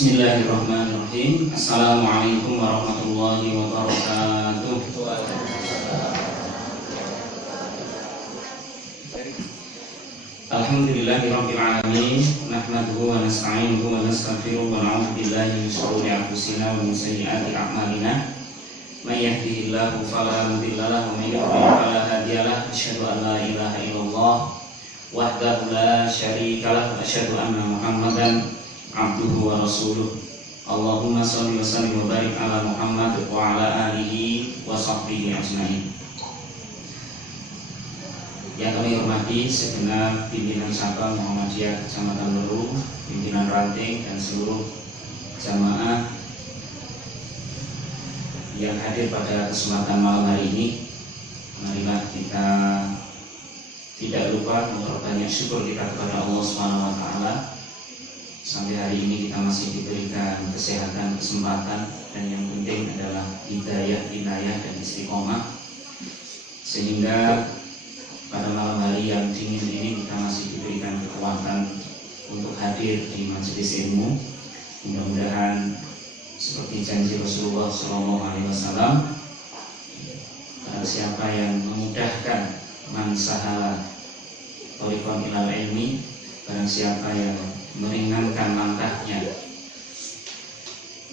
Bismillahirrahmanirrahim. Assalamualaikum warahmatullahi wabarakatuh. Alhamdulillahirabbil alamin. Nahmaduhu wa nasta'inuhu wa nastaghfiruh wa na'udzu billahi min shururi anfusina wa min sayyiati a'malina. May yahdihillahu fala mudilla lahu wa may yudlil fala hadiya lahu. Asyhadu an la ilaha illallah wahdahu la syarika lahu wa asyhadu anna Muhammadan abduhu wa rasuluh. Allahumma sholli wa sallim wa barik ala Muhammad wa ala alihi wa sahbihi ajmain. Yang kami hormati segenap pimpinan Sabang Muhammadiyah Kecamatan Leru, pimpinan ranting dan seluruh jamaah yang hadir pada kesempatan malam hari ini. Marilah kita tidak lupa memperbanyak syukur kita kepada Allah Subhanahu wa taala. Sampai hari ini kita masih diberikan kesehatan, kesempatan, dan yang penting adalah hidayah dan istiqomah, sehingga pada malam hari yang dingin ini kita masih diberikan kekuatan untuk hadir di majelis ilmu. Mudah-mudahan seperti janji Rasulullah SAW, barang siapa yang memudahkan man sahala thariqan ilal ilmi, barang siapa yang meringankan langkahnya,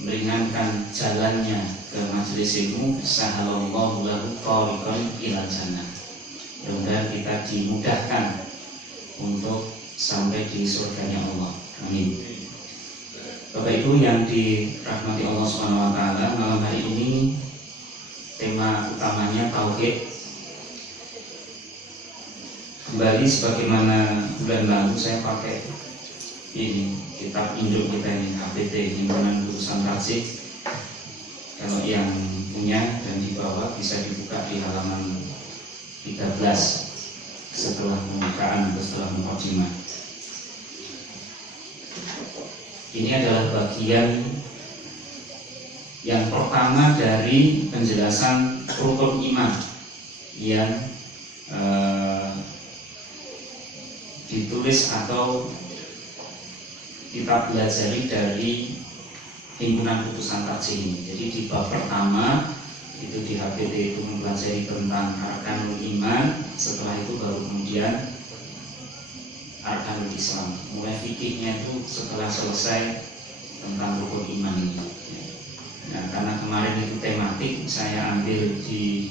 meringankan jalannya ke majelis ilmu, sahalallahu lahu thariqan ilal jannah. Mudah-mudahan kita dimudahkan untuk sampai di surganya Allah. Amin. Bapak Ibu yang dirahmati Allah Subhanahu wa taala, malam hari ini tema utamanya tauhid. Kembali sebagaimana bulan lalu saya pakai ini kitab induk kita ini, HPT, Himpunan Lulusan Tasik. Kalau yang punya dan di bawah bisa dibuka di halaman 13 setelah pembukaan atau setelah mukadimah. Ini adalah bagian yang pertama dari penjelasan rukun iman yang ditulis atau kita pelajari dari Himpunan Putusan Tasik ini. Jadi di bab pertama itu di HPT itu mempelajari tentang arkanul iman, setelah itu baru kemudian arkanul Islam. Mulai fikihnya itu setelah selesai tentang rukun iman ini. Nah, karena kemarin itu tematik, saya ambil di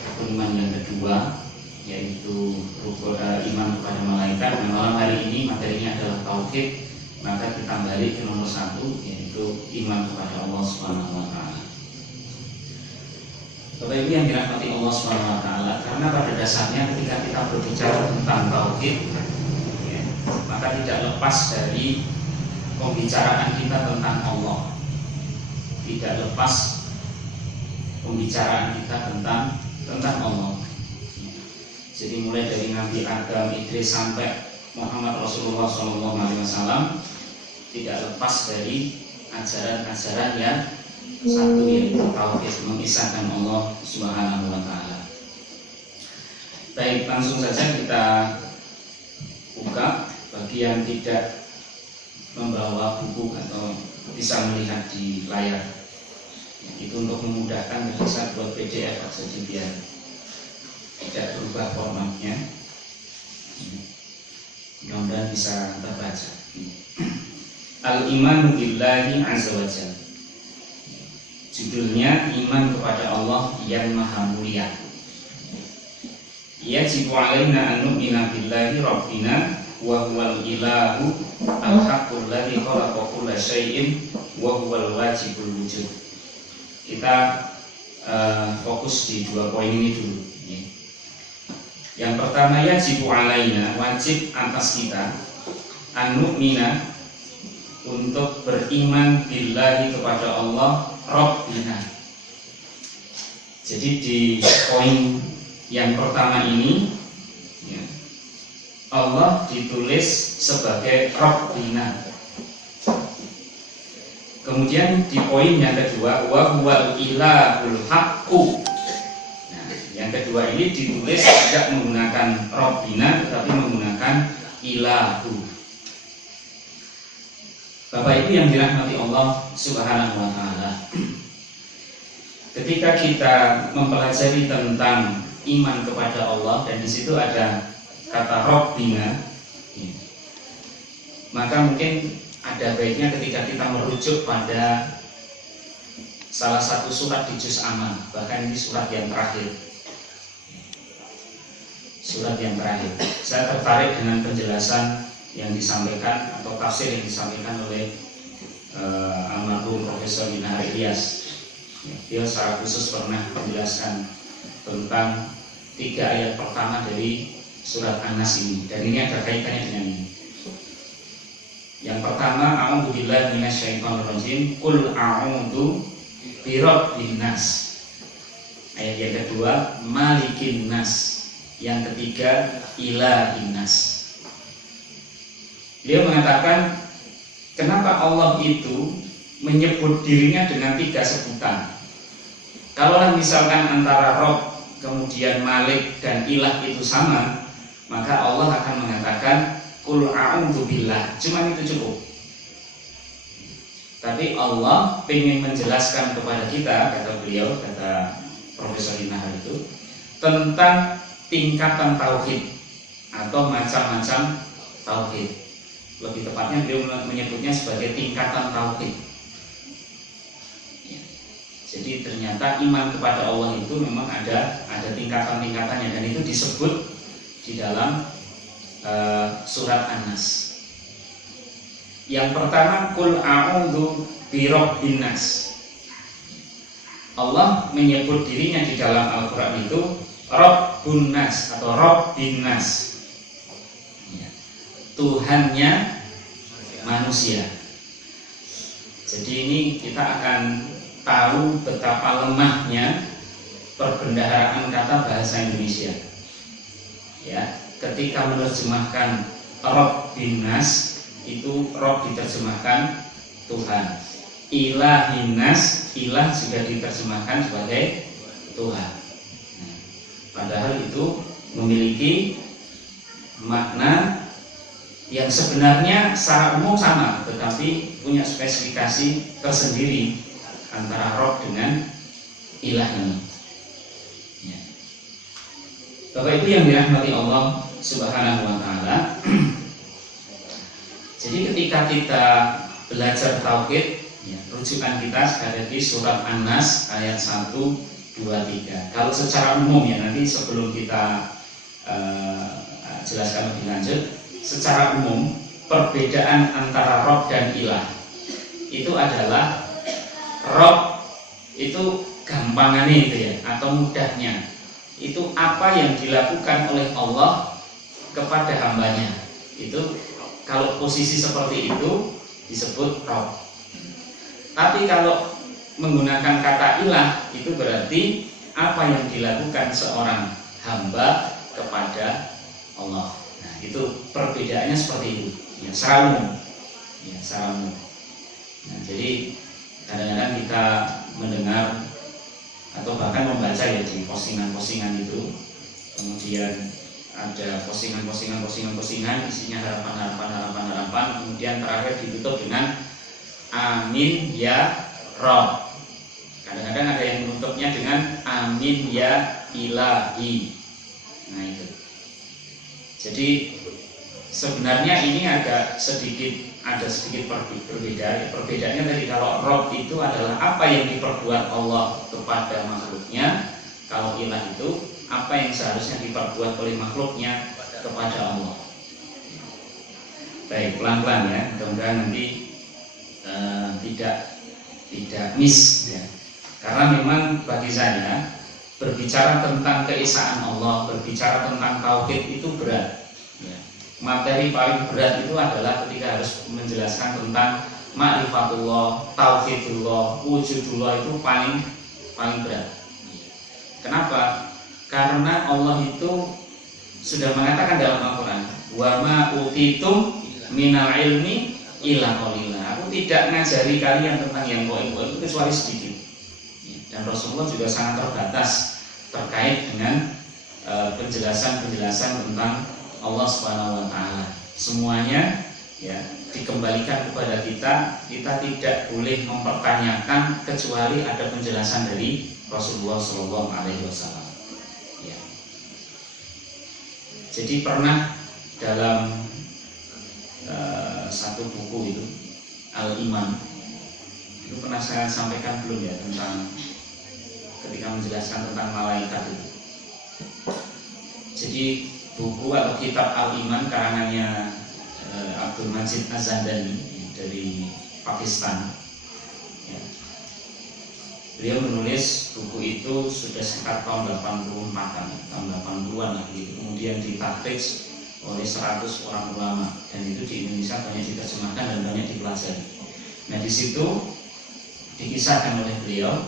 rukun iman yang kedua, yaitu rukun iman kepada malaikat. Nah, malam hari ini materinya adalah tauhid, maka kita balik ke nomor 1, yaitu iman kepada Allah Subhanahu wa taala. Bapak Ibu yang dirahmati Allah Subhanahu wa taala, karena pada dasarnya ketika kita berbicara tentang tauhid, ya, maka tidak lepas dari pembicaraan kita tentang Allah. Tidak lepas pembicaraan kita tentang Allah. Jadi mulai dari Nabi Adam, Idris sampai Muhammad Rasulullah SAW, tidak lepas dari ajaran-ajaran yang satu, yaitu tauhid, mengisahkan Allah Subhanahu wa taala. Baik, langsung saja kita buka. Bagi yang tidak membawa buku atau bisa melihat di layar, itu untuk memudahkan, bisa buat PDF saja biar tidak berubah formatnya. Mudah-mudahan bisa terbaca. Al-imanu billahi azza wa jalla. Judulnya iman kepada Allah yang maha mulia. Yajibu alaina an nu'mina billahi rabbina wa huwal ilahu al-haqqul ladzi khalaqa kulla syai'in wa huwal wajibul wujud. Kita fokus di 2 poin ini dulu. Yang pertama, yajibu alaina, wajib atas kita, an nu'mina, untuk beriman billahi kepada Allah Rabbina. Jadi di poin yang pertama ini, ya, Allah ditulis sebagai Rabbina. Kemudian di poin yang kedua, wa huwal ilahul haqqu. Nah, yang kedua ini ditulis tidak menggunakan Rabbina, tetapi menggunakan ilahu. Bapak Ibu yang dirahmati Allah Subhanahu wa taala. Ketika kita mempelajari tentang iman kepada Allah dan di situ ada kata Rabbina, maka mungkin ada baiknya ketika kita merujuk pada salah satu surat di juz amal, bahkan ini surat yang terakhir. Surat yang terakhir. Saya tertarik dengan penjelasan yang disampaikan atau tafsir yang disampaikan oleh almarhum Profesor Minahar Ilyas. Dia secara khusus pernah menjelaskan tentang 3 ayat pertama dari surat An-Nas ini, dan ini ada kaitannya dengan ini. Yang pertama, a'udzu billahi minasyaitonir rajim, qul a'udzu birabbin nas. Ayat yang kedua, malikin nas. Yang ketiga, ilahin nas. Dia mengatakan, kenapa Allah itu menyebut dirinya dengan 3 sebutan? Kalau misalkan antara Rabb, kemudian Malik dan Ilah itu sama, maka Allah akan mengatakan qul a'udzu billah. Cuma itu cukup. Tapi Allah ingin menjelaskan kepada kita, kata beliau, kata Profesor Minahar itu, tentang tingkatan tauhid atau macam-macam tauhid. Lebih tepatnya beliau menyebutnya sebagai tingkatan tauhid. Jadi ternyata iman kepada Allah itu memang ada tingkatan-tingkatannya, dan itu disebut di dalam surat An-Nas. Yang pertama, qul a'udzu birabbin nas. Allah menyebut dirinya di dalam Al-Qur'an itu Rabbun nas atau Rabbin nas. Tuhannya manusia. Jadi ini kita akan tahu betapa lemahnya perbendaharaan kata bahasa Indonesia. Ya, ketika menerjemahkan Rabbin nas, itu Rabb diterjemahkan Tuhan. Ilahin nas, ilah juga diterjemahkan sebagai Tuhan. Nah, padahal itu memiliki makna yang sebenarnya secara umum sama, tetapi punya spesifikasi tersendiri antara Rabb dengan ilah ini. Ya. Bapak Ibu yang dirahmati Allah Subhanahu wa taala. Jadi ketika kita belajar tauhid, ya, rujukan kita sekali lagi surat An-Nas ayat 1, 2, 3. Kalau secara umum ya, nanti sebelum kita jelaskan lebih lanjut, secara umum perbedaan antara Rabb dan ilah itu adalah Rabb itu gampangannya itu ya, atau mudahnya itu apa yang dilakukan oleh Allah kepada hambanya. Itu kalau posisi seperti itu disebut Rabb. Tapi kalau menggunakan kata ilah, itu berarti apa yang dilakukan seorang hamba kepada Allah. Nah, itu perbedaannya seperti itu. Ya, secara umum. Ya, secara umum. Nah, jadi kadang-kadang kita mendengar atau bahkan membaca ya di postingan-postingan itu, kemudian ada postingan isinya harapan, kemudian terakhir ditutup dengan amin ya Rabb. Kadang-kadang ada yang menutupnya dengan amin ya ilahi. Nah itu. Jadi sebenarnya ini ada sedikit berbeda. Perbedaannya tadi, kalau Rabb itu adalah apa yang diperbuat Allah kepada makhluknya. Kalau ilah itu apa yang seharusnya diperbuat oleh makhluknya kepada Allah. Baik, pelan-pelan ya, mudah-mudahan nanti tidak miss ya. Karena memang bagi saya berbicara tentang keesaan Allah, berbicara tentang tauhid itu berat ya. Materi paling berat itu adalah ketika harus menjelaskan tentang ma'rifatullah, tauhidullah, wujudullah, itu paling berat. Kenapa? Karena Allah itu sudah mengatakan dalam Al-Quran, wa ma utitum minal ilmi illa qalila. Aku tidak ngajari kalian tentang yang goib-goib itu kecuali sedikit. Dan Rasulullah juga sangat terbatas terkait dengan penjelasan tentang Allah Subhanahu wa taala. Semuanya ya dikembalikan kepada kita tidak boleh mempertanyakan kecuali ada penjelasan dari Rasulullah Shallallahu Alaihi Wasallam. Ya. Jadi pernah dalam satu buku itu Al-Iman itu pernah saya sampaikan belum ya tentang ketika menjelaskan tentang malaikat itu. Jadi buku atau kitab Al-Iman karangannya Abdul Majid Az-Zandani dari Pakistan. Ya. Beliau menulis buku itu sudah sekitar tahun 84-an, tahun 80-an lah gitu. Kemudian ditahrij oleh 100 orang ulama dan itu di Indonesia banyak diterjemahkan dan banyak dipelajari. Nah, di situ dikisahkan oleh beliau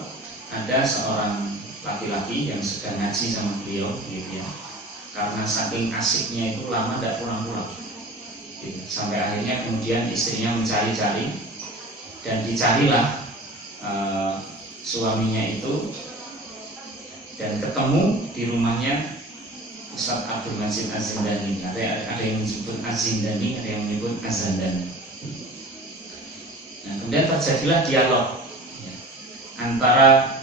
ada seorang laki-laki yang sedang ngaji sama beliau gitu ya. Karena saking asiknya itu lama tidak pulang-pulang gitu. Sampai akhirnya kemudian istrinya mencari-cari dan dicarilah suaminya itu dan ketemu di rumahnya Ustaz Abdul Majid Az-Zindani. Ada yang menyebut Az-Zindani, ada yang menyebut Az-Zandani. Nah, kemudian terjadilah dialog ya, antara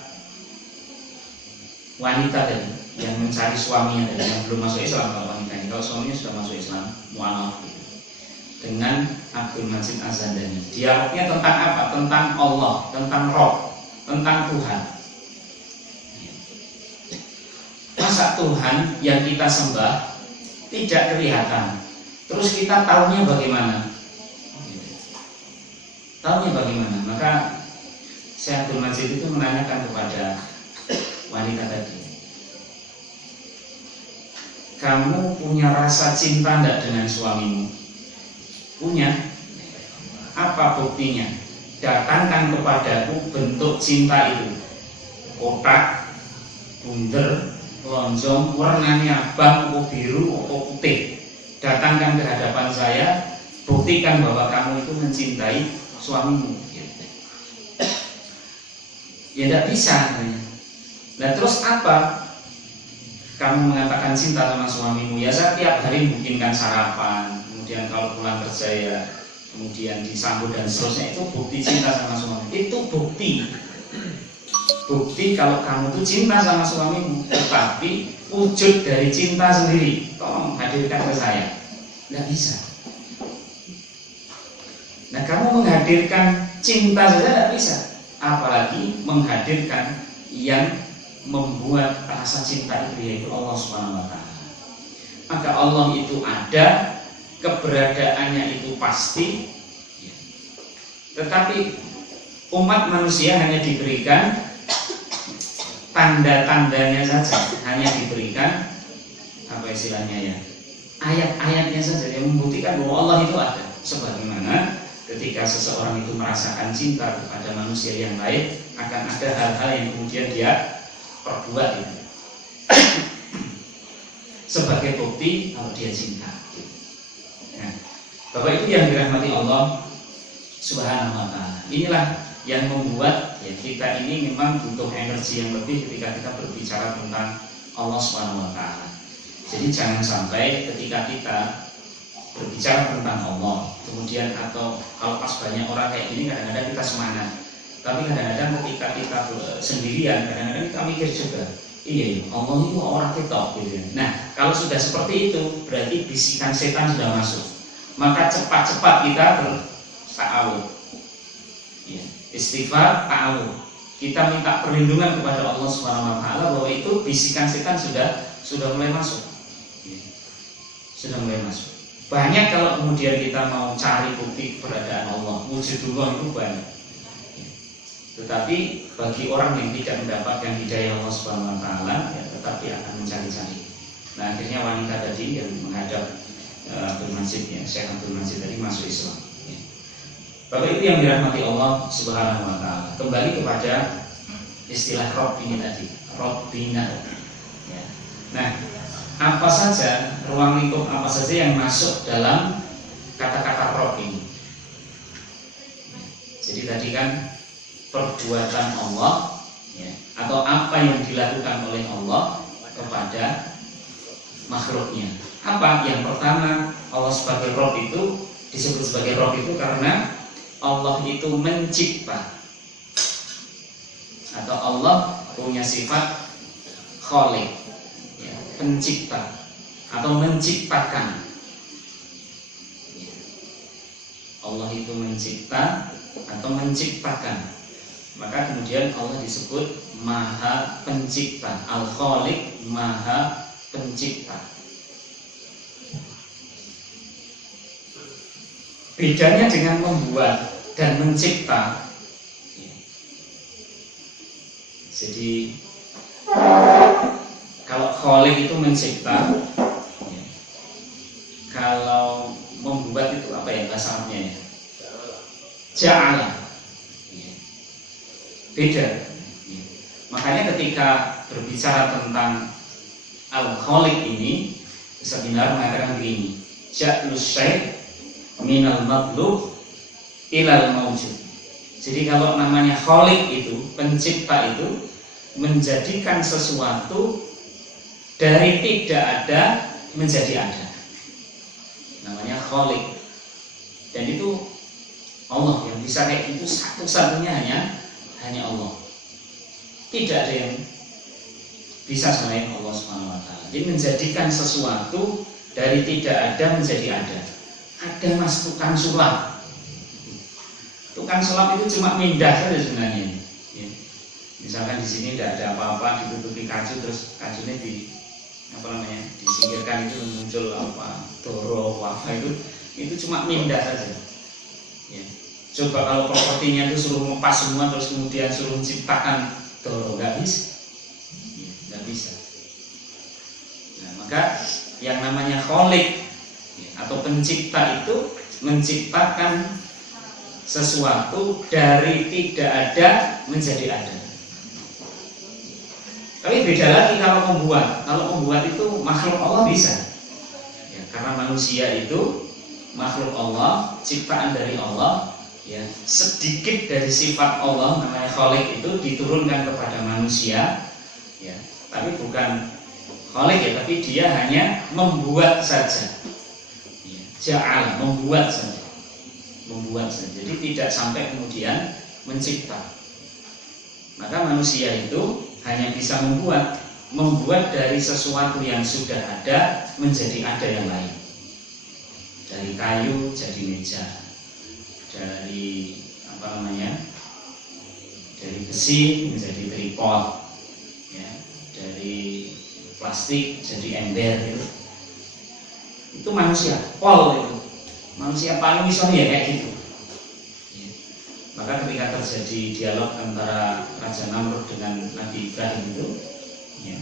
wanita tadi yang mencari suaminya tadi yang belum masuk Islam. Kalau wanita ini, kalau suaminya sudah masuk Islam, mu'alaf gitu, dengan Abdul Majid Az-Zandani. Dialognya tentang apa? Tentang Allah, tentang Rob, tentang Tuhan. Masa Tuhan yang kita sembah tidak kelihatan, terus kita tahunya bagaimana? Tahunya bagaimana? Maka Syekh Abdul Majid itu menanyakan kepada wanita tadi, kamu punya rasa cinta tidak dengan suamimu? Punya. Apa buktinya? Datangkan kepadaku bentuk cinta itu, kotak, bunder, lonjong, warnanya abang, biru, putih. Datangkan ke hadapan saya, buktikan bahwa kamu itu mencintai suamimu. Ya tidak bisa. Nah terus apa? Kamu mengatakan cinta sama suamimu? Ya saya tiap hari bikinkan sarapan, kemudian kalau pulang kerja ya kemudian disambut dan seterusnya. Itu bukti cinta sama suami. Itu bukti kalau kamu tuh cinta sama suamimu. Tetapi wujud dari cinta sendiri, tolong hadirkan ke saya. Nggak bisa. Nah kamu menghadirkan cinta saja nggak bisa, apalagi menghadirkan yang membuat rasa cinta itu, yaitu Allah Subhanahu wa Ta'ala. Maka Allah itu ada, keberadaannya itu pasti, tetapi umat manusia hanya diberikan tanda-tandanya saja, hanya diberikan apa istilahnya ya, ayat-ayatnya saja yang membuktikan bahwa Allah itu ada. Sebagaimana ketika seseorang itu merasakan cinta kepada manusia yang lain, akan ada hal-hal yang kemudian dia perbuat itu sebagai bukti kalau dia cinta. Nah, Bapak Ibu yang dirahmati Allah Subhanahu wa Ta'ala, inilah yang membuat ya, kita ini memang butuh energi yang lebih ketika kita berbicara tentang Allah Subhanahu wa Ta'ala. Jadi jangan sampai ketika kita berbicara tentang Allah, kemudian atau kalau pas banyak orang kayak gini, kadang-kadang kita semangat. Tapi kadang-kadang ketika kita sendirian, kadang-kadang kita mikir juga, iya Allah itu orang kita gitu. Nah kalau sudah seperti itu, berarti bisikan setan sudah masuk. Maka cepat-cepat kita berta'awud ya, istighfar, ta'awud. Kita minta perlindungan kepada Allah Subhanahu wa Ta'ala bahwa itu bisikan setan sudah mulai masuk ya. Sudah mulai masuk. Banyak kalau kemudian kita mau cari bukti keberadaan Allah, wujudullah itu banyak. Tetapi bagi orang yang tidak mendapatkan hidayah Allah Subhanahu wa Ta'ala, ya, tetapi akan mencari-cari. Nah akhirnya wanita tadi yang menghadap Abdul Majid, ya, Syekh Abdul Majid tadi masuk Islam. Ya. Bapak Ibu yang dirahmati Allah Subhanahu wa Ta'ala, kembali kepada istilah Rob ini tadi, Robbina. Ya. Nah, apa saja ruang lingkup apa saja yang masuk dalam kata-kata Rob ini? Jadi tadi kan perbuatan Allah ya, atau apa yang dilakukan oleh Allah kepada makhluknya. Apa? Yang pertama, Allah sebagai Rabb itu disebut sebagai Rabb itu karena Allah itu mencipta, atau Allah punya sifat Khaliq, ya, pencipta atau menciptakan. Allah itu mencipta atau menciptakan, maka kemudian Allah disebut Maha Pencipta, Al-Khaliq, Maha Pencipta. Bedanya dengan membuat dan mencipta. Jadi kalau Khaliq itu mencipta, kalau membuat itu apa ya bahasa Arabnya ya? Ja'ala. Beda. Makanya ketika berbicara tentang Al-Khaliq ini, bisa benar mengatakan begini, Ja'lus syai' minal matlub ilal mawjud. Jadi kalau namanya Khaliq itu, pencipta itu, menjadikan sesuatu dari tidak ada menjadi ada. Namanya Khaliq. Dan itu Allah yang bisa kayak itu, satu-satunya hanya Allah. Tidak ada yang bisa selain Allah SWT. Jadi menjadikan sesuatu dari tidak ada menjadi ada. Ada mas tukang sulap. Tukang sulap itu cuma mindah saja sebenarnya. Ya. Misalkan di sini tidak ada apa-apa, ditutupi kacu, terus kacunya disingkirkan, itu muncul apa doro apa itu cuma mindah saja. Ya. Coba kalau propertinya itu suruh ngepas semua terus kemudian suruh menciptakan doro, nggak bisa. Ya, nggak bisa. Nah, maka yang namanya Khaliq atau pencipta itu menciptakan sesuatu dari tidak ada menjadi ada. Tapi beda lagi kalau membuat. Kalau membuat itu makhluk Allah bisa, ya, karena manusia itu makhluk Allah, ciptaan dari Allah, ya, sedikit dari sifat Allah namanya Khaliq itu diturunkan kepada manusia, ya, tapi bukan Khaliq ya, tapi dia hanya membuat saja. Ja'al, membuat saja. Jadi tidak sampai kemudian mencipta. Maka manusia itu hanya bisa membuat dari sesuatu yang sudah ada menjadi ada yang lain. Dari kayu jadi meja, dari dari besi menjadi tripod, ya, dari plastik jadi ember gitu. Itu manusia, pol itu. Manusia paling bisa ya kayak gitu. Ya. Maka ketika terjadi dialog antara Raja Namrud dengan Nabi Ibrahim itu, ya,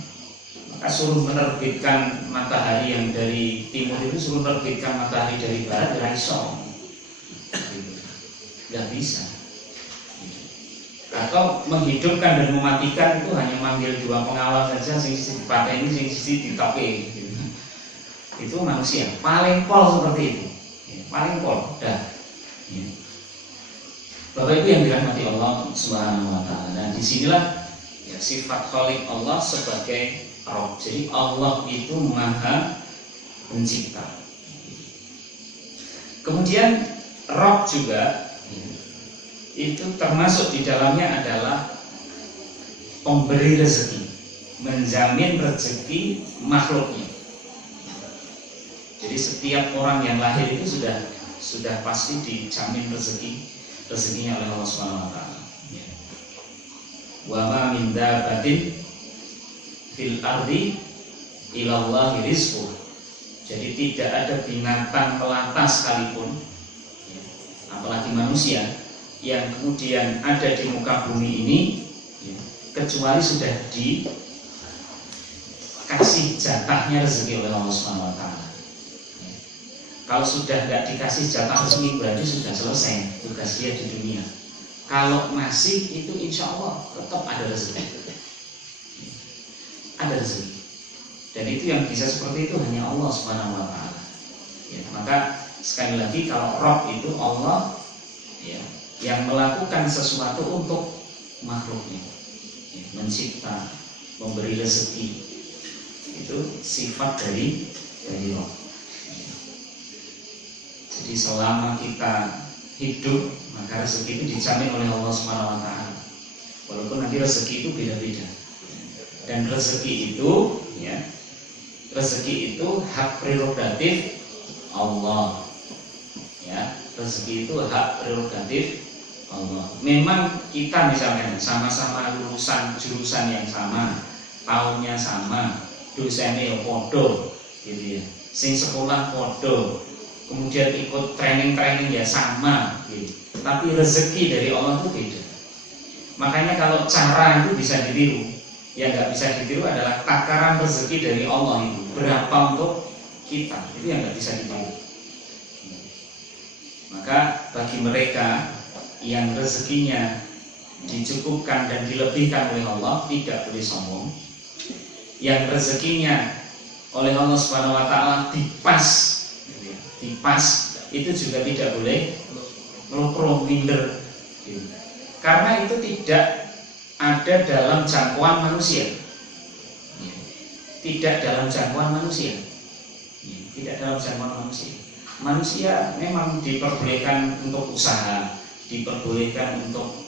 maka suruh menerbitkan matahari yang dari timur itu, suruh menerbitkan matahari dari barat, dari iso. Nggak bisa. Atau menghidupkan dan mematikan itu hanya manggil dua pengawal saja, sing sisi dipakai ini, sing sisi ditoke. Itu manusia paling pol seperti itu, ya, paling pol dah, ya. Bapak Ibu yang dirahmati Allah Subhanahu Wa Taala. Nah, disinilah ya, sifat Khaliq Allah sebagai Rabb. Jadi Allah itu Maha Pencipta. Kemudian Rabb juga, ya, itu termasuk di dalamnya adalah pemberi rezeki, menjamin rezeki makhluknya. Jadi setiap orang yang lahir itu sudah pasti dijamin rezekinya oleh Allah Subhanahu Wa Taala. Wa ma min dabbatin fil ardi ilallahi rizquh. Jadi tidak ada binatang melata sekalipun, ya, apalagi manusia, yang kemudian ada di muka bumi ini, ya, kecuali sudah dikasih jatahnya rezeki oleh Allah Subhanahu Wa Taala. Kalau sudah tidak dikasih jatah rezeki berarti sudah selesai tugas dia di dunia. Kalau masih, itu insya Allah tetap ada rezeki. Ada rezeki. Dan itu yang bisa seperti itu hanya Allah Subhanahu Wa Taala. Ya, maka sekali lagi kalau Rabb itu Allah, ya, yang melakukan sesuatu untuk makhluknya, ya, mencipta, memberi rezeki, itu sifat dari Rabb. Jadi selama kita hidup, maka rezeki itu dijamin oleh Allah Subhanahu wa taala. Walaupun nanti rezeki itu beda-beda. Dan rezeki itu ya, rezeki itu hak prerogatif Allah. Ya, rezeki itu hak prerogatif Allah. Memang kita misalnya sama-sama lulusan jurusan yang sama, tahunnya sama, dosennya podo gitu ya. Sing sekolah podo, kemudian ikut training ya sama gitu. Tapi rezeki dari Allah itu beda. Makanya kalau cara itu bisa ditiru, yang nggak bisa ditiru adalah takaran rezeki dari Allah itu berapa untuk kita, itu yang nggak bisa ditiru. Maka bagi mereka yang rezekinya dicukupkan dan dilebihkan oleh Allah, tidak boleh sombong. Yang rezekinya oleh Allah Subhanahu wa taala dipas, itu juga tidak boleh melopro minder. Karena itu tidak ada dalam jangkauan manusia. Tidak dalam jangkauan manusia. Tidak dalam jangkauan manusia. Manusia memang diperbolehkan untuk usaha, diperbolehkan untuk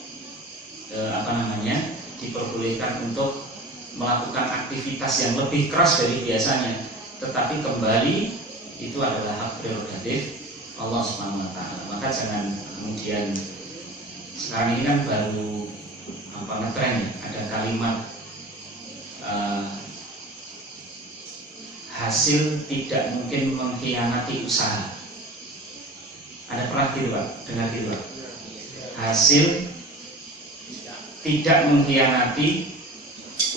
diperbolehkan untuk melakukan aktivitas yang lebih keras dari biasanya. Tetapi kembali itu adalah hak prerogatif Allah Subhanahu wa taala. Maka jangan kemudian, sekarang ini kan baru ngetren ada kalimat hasil tidak mungkin mengkhianati usaha. Ada pernah gitu Pak? Dengar gitu Pak? Hasil tidak mengkhianati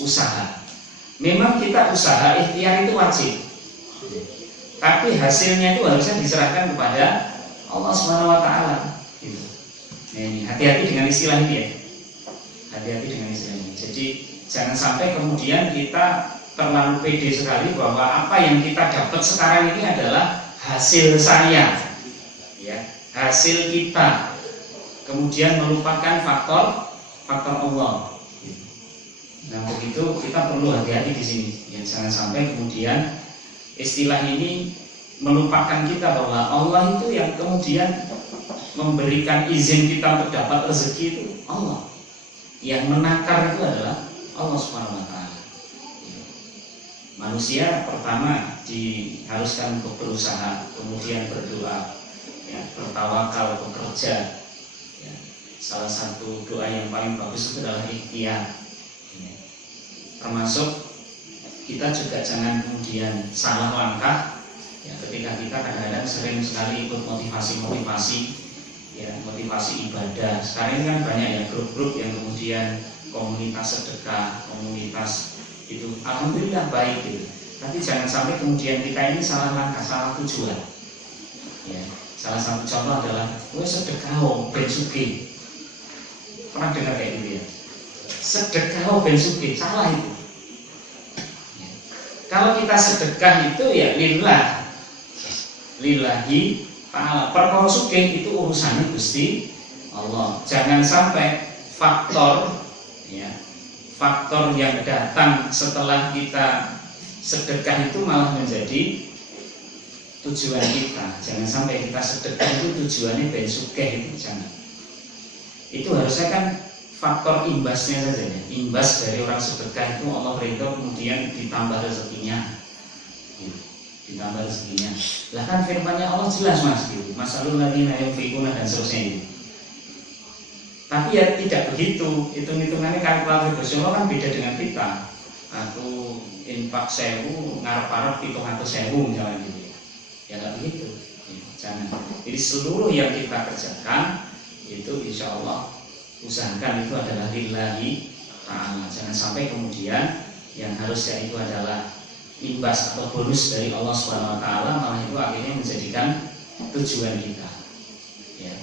usaha. Memang kita usaha ikhtiar itu wajib, tapi hasilnya itu harusnya diserahkan kepada Allah Subhanahu wa taala. Gitu. Nah, ini hati-hati dengan istilah ini ya. Hati-hati dengan istilah ini. Jadi jangan sampai kemudian kita terlalu pede sekali bahwa apa yang kita dapat sekarang ini adalah hasil saya, ya, hasil kita. Kemudian melupakan faktor Allah. Nah, begitu kita perlu hati-hati di sini. Ya, jangan sampai kemudian istilah ini melupakan kita bahwa Allah itu yang kemudian memberikan izin kita untuk dapat rezeki itu Allah. Yang menakar itu adalah Allah Subhanahu wa taala. Manusia pertama diharuskan untuk berusaha, kemudian berdoa, ya, bertawakal, bekerja. Ya. Salah satu doa yang paling bagus itu adalah ikhtiar. Ya. Termasuk kita juga jangan kemudian salah langkah. Ya, ketika kita kadang-kadang sering sekali ikut motivasi, ya, motivasi ibadah. Sekarang ini kan banyak ya grup-grup yang kemudian komunitas sedekah, komunitas itu alhamdulillah baik gitu. Tapi jangan sampai kemudian kita ini salah langkah, salah tujuan. Ya, salah satu contoh adalah sedekah ben sugih. Pernah dengar kayak gitu ya? Sedekah ben sugih, salah itu. Ya. Kalau kita sedekah itu ya lillahi ta'ala. Perkara sugih itu urusannya Gusti Allah. Jangan sampai faktor yang datang setelah kita sedekah itu malah menjadi tujuan kita. Jangan sampai kita sedekah itu tujuannya ben sugih, itu jangan. Itu harusnya kan faktor imbasnya saja ya. Imbas dari orang sedekah itu Allah ridho, kemudian ditambah rezekinya. Ditambah rezekinya. Lah kan firman-Nya Allah jelas Mas gitu. Masalul ladzina yunfiquna dan seterusnya itu. Tapi ya tidak begitu. Hitung-hitungannya kalkulator Gusti Allah kan beda dengan kita. Aku infak 1000 ngarep-arep 700.000 misalnya gitu. Ya enggak begitu. Ya, jangan. Jadi seluruh yang kita kerjakan itu insya Allah usahakan itu adalah lillahi ta'ala. Jangan sampai kemudian yang harusnya itu adalah imbas atau bonus dari Allah Subhanahu wa taala malah itu akhirnya menjadikan tujuan kita. Ya.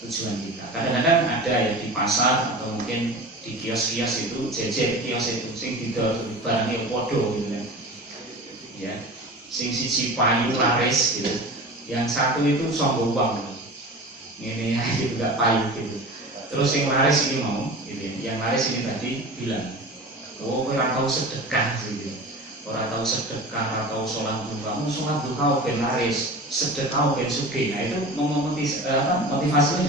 Tujuan kita. Kadang-kadang ada ya di pasar atau mungkin di kios-kios itu jejer kios itu sing didol barangnya podo gitu kan. Ya. Sing siji payu laris gitu. Yang satu itu sombong uang. Ini gitu enggak payu gitu. Terus yang laris ini mau gitu ya. Yang laris ini tadi bilang, "Oh, kowe ora tau sedekah gitu. Ora tau sedekah, ora tau salat duha. Salat duha ben laris." sedekah ben sugih. Nah itu motivasinya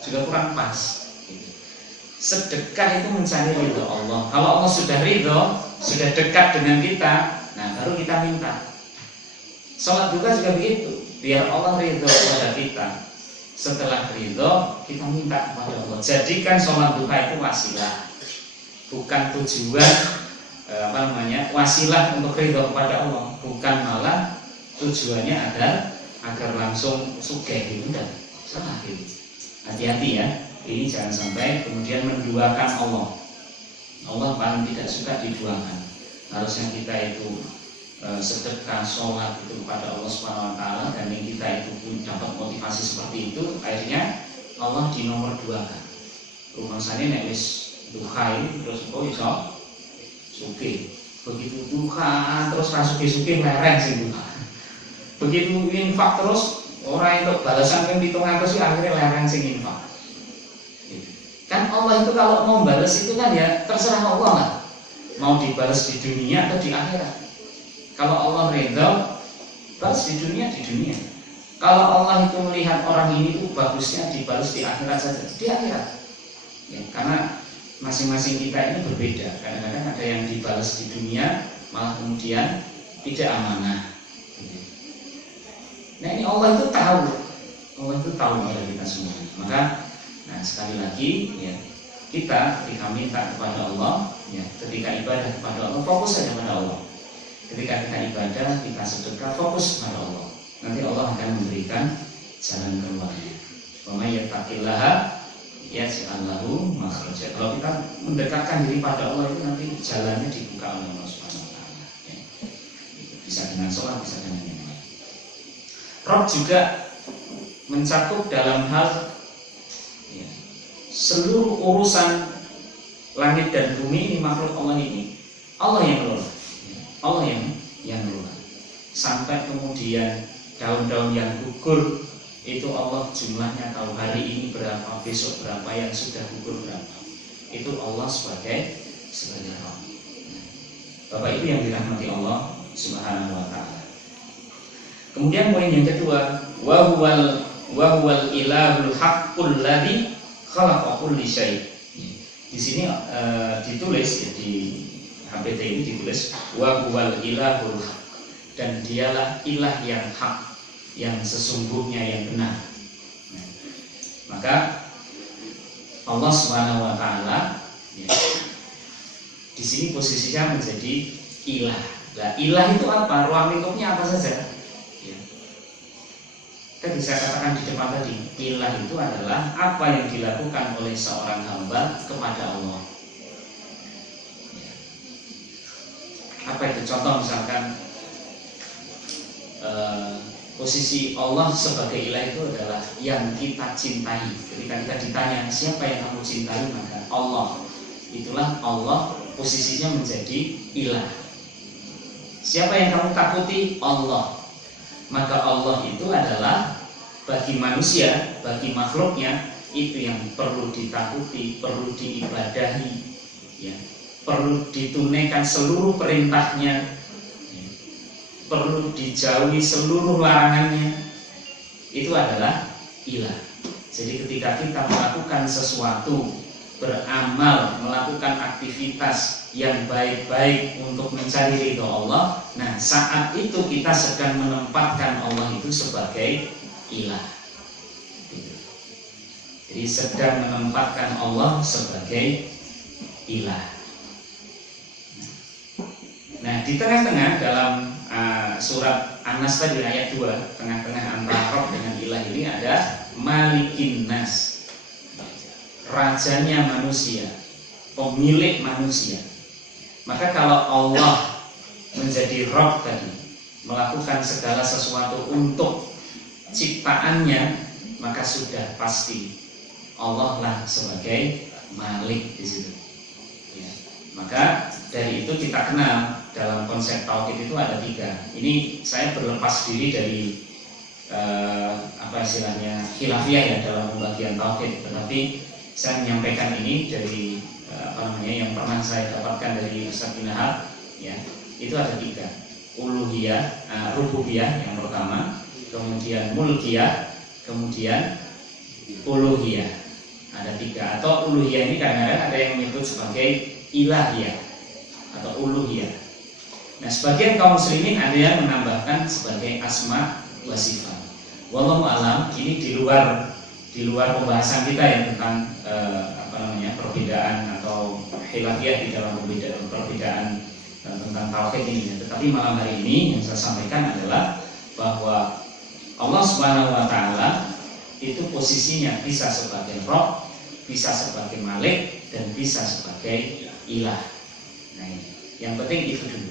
juga kurang pas. Sedekah itu mencari ridho Allah. Kalau Allah sudah ridho, sudah dekat dengan kita, nah baru kita minta. Sholat juga begitu, biar Allah ridho kepada kita. Setelah ridho, kita minta kepada Allah. Jadikan sholat duha itu wasilah, bukan tujuan wasilah untuk ridho kepada Allah, bukan malah tujuannya agar langsung sugih gitu. Salah gitu. Hati-hati ya. Ini jangan sampai kemudian menduakan Allah. Allah paling tidak suka diduakan. Harusnya kita itu sedekah, sholat itu kepada Allah Subhanahu Wa Taala, dan yang kita itu pun dapat motivasi seperti itu, akhirnya Allah dinomor duakan. Rumangsane nek wis duha ini terus kok iso sugih. Begitu duha terus ra sugih-sugih lereng sing duha. Begitu infak terus orang itu balasan ping 700 akhirnya lereng sing infak. Kan Allah itu kalau mau balas itu kan ya terserah Allah lah, mau dibalas di dunia atau di akhirat. Kalau Allah ridho, balas di dunia. Kalau Allah itu melihat orang ini tuh bagusnya dibalas di akhirat saja, di akhirat. Ya, karena masing-masing kita ini berbeda. Kadang-kadang ada yang dibalas di dunia malah kemudian tidak amanah. Nah ini Allah itu tahu pada kita semua. Maka nah sekali lagi ya, kita ketika minta kepada Allah, ya, ketika ibadah kepada Allah, fokus saja pada Allah. Ketika kita ibadah, kita sedekah, fokus pada Allah. Nanti Allah akan memberikan jalan keluarnya. Wa may yattaqillaha yaj'al lahu makhraja. Kalau kita mendekatkan diri pada Allah itu nanti jalannya dibuka oleh Allah Subhanahu Wa Taala. Ya. Bisa dengan sholat, bisa dengan yang lain. Rob juga mencakup dalam hal seluruh urusan langit dan bumi ini, makhluk Allah ini Allah yang kelola, Allah yang kelola. Sampai kemudian daun-daun yang gugur itu Allah jumlahnya tahu, hari ini berapa, besok berapa, yang sudah gugur berapa. Itu Allah sebagai Rabb. Bapak Ibu yang dirahmati Allah Subhanahu Wa Taala. Kemudian poin yang kedua, wa huwal ilahul haqqul ladzi khalaqa kulli syai'. Di sini ditulis ya, di HPT ini ditulis wa huwal ilahul haq, dan dialah ilah yang hak, yang sesungguhnya, yang benar. Nah, maka Allah Subhanahu Wa Taala ya, di sini posisinya menjadi ilah. Nah, ilah itu apa? Ruang lingkupnya apa saja? Kita bisa katakan di depan tadi, ilah itu adalah apa yang dilakukan oleh seorang hamba kepada Allah. Apa itu? Contoh misalkan posisi Allah sebagai ilah itu adalah yang kita cintai. Ketika kita ditanya siapa yang kamu cintai, maka Allah. Itulah Allah, posisinya menjadi ilah. Siapa yang kamu takuti? Allah. Maka Allah itu adalah bagi manusia, bagi makhluknya itu yang perlu ditakuti, perlu diibadahi, ya, perlu ditunaikan seluruh perintahnya, ya, perlu dijauhi seluruh larangannya. Itu adalah ilah. Jadi ketika kita melakukan sesuatu, beramal, melakukan aktivitas yang baik-baik untuk mencari ridho Allah, nah saat itu kita sedang menempatkan Allah itu sebagai ilah. Jadi sedang menempatkan Allah sebagai ilah. Nah di tengah-tengah dalam surat An-Nas tadi ayat 2, tengah-tengah antara Rabb dengan ilah ini ada Malikin Nas, rajanya manusia, pemilik manusia. Maka kalau Allah menjadi Rabb tadi, melakukan segala sesuatu untuk ciptaannya, maka sudah pasti Allah lah sebagai Malik di situ. Ya. Maka dari itu kita kenal dalam konsep tauhid itu ada 3. Ini saya berlepas diri dari apa istilahnya khilafiyah ya dalam pembagian tauhid, tetapi saya menyampaikan ini dari yang pernah saya dapatkan dari Ustaz bin Nahab, ya, itu ada 3. Uluhiyah, rububiyah yang pertama, kemudian mulkiyah, kemudian uluhiyah. Ada 3. Atau uluhiyah ini kadang-kadang ada yang menyebut sebagai ilahiyah atau uluhiyah. Nah, sebagian kaum muslimin ada yang menambahkan sebagai asma wa sifat. Wallahu alam, ini di luar pembahasan kita ya tentang perbedaan atau khilafiyah di dalam perbedaan tentang tauhid ini ya. Tetapi malam hari ini yang saya sampaikan adalah bahwa Allah Subhanahu wa taala itu posisinya bisa sebagai Rabb, bisa sebagai Malik, dan bisa sebagai Ilah. Nah, ini yang penting itu dulu.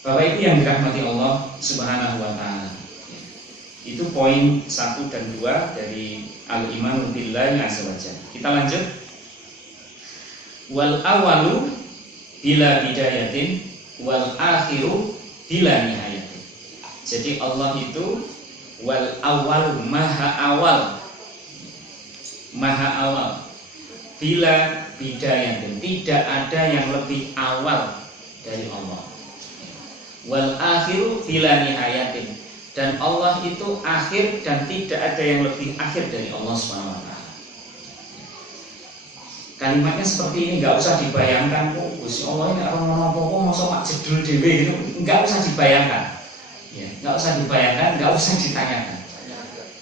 Bapak Ibu yang dirahmati Allah Subhanahu wa taala. Itu poin 1 dan 2 dari al-imanu billahi azza wajalla. Kita lanjut. Wal awalu bila bidayatin wal akhiru bila nihayatin. Jadi Allah itu wal awalu, maha awal. Maha awal. Bila bidayatin, tidak ada yang lebih awal dari Allah. Wal akhiru bila nihayatin. Dan Allah itu akhir dan tidak ada yang lebih akhir dari Allah SWT. Kalimatnya seperti ini, nggak usah dibayangkan. Oh, Gusti Allah ini orang ngomong masa mak jedul dewe gitu, nggak usah dibayangkan. Ya, nggak usah dibayangkan, nggak usah ditanyakan.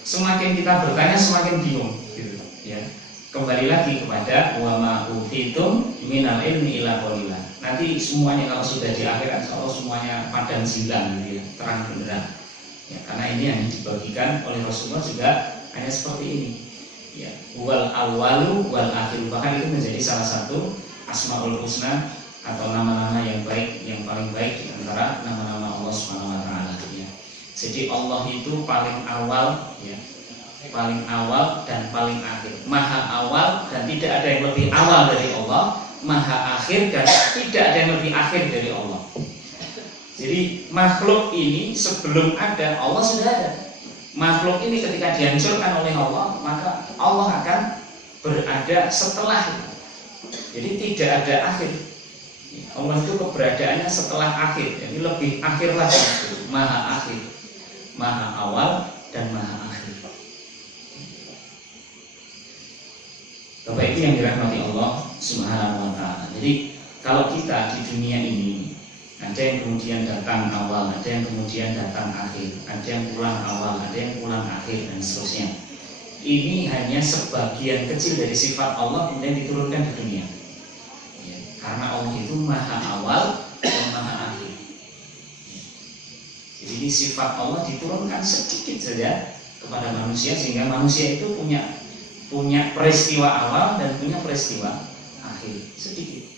Semakin kita bertanya, semakin bingung. Gitu, ya. Kembali lagi kepada wa ma utitum minal ilmi illa qalila. Nanti semuanya kalau sudah di akhirat, kalau semuanya padang silang, gitu ya, terang benderang. Ya, karena ini yang dibagikan oleh Rasulullah juga hanya seperti ini. Ya, wal awalu wal akhir, bahkan itu menjadi salah satu asmaul husna atau nama-nama yang baik, yang paling baik di antara nama-nama Allah Subhanahu wa taala. Ya. Jadi Allah itu paling awal, ya, paling awal dan paling akhir. Maha awal dan tidak ada yang lebih awal dari Allah. Maha akhir dan tidak ada yang lebih akhir dari Allah. Jadi makhluk ini sebelum ada Allah sudah ada. Makhluk ini ketika dihancurkan oleh Allah, maka Allah akan berada setelah itu. Jadi tidak ada akhir. Allah itu keberadaannya setelah akhir. Jadi lebih akhir lagi. Maha akhir, maha awal dan maha akhir. Bapak Ibu yang dirahmati Allah Subhanahu wa taala. Jadi kalau kita di dunia ini ada yang kemudian datang awal, ada yang kemudian datang akhir, ada yang pulang awal, ada yang pulang akhir, dan seterusnya. Ini hanya sebagian kecil dari sifat Allah kemudian diturunkan di dunia. Ya, karena Allah itu maha awal dan maha akhir. Ya. Jadi ini sifat Allah diturunkan sedikit saja kepada manusia sehingga manusia itu punya peristiwa awal dan punya peristiwa akhir sedikit.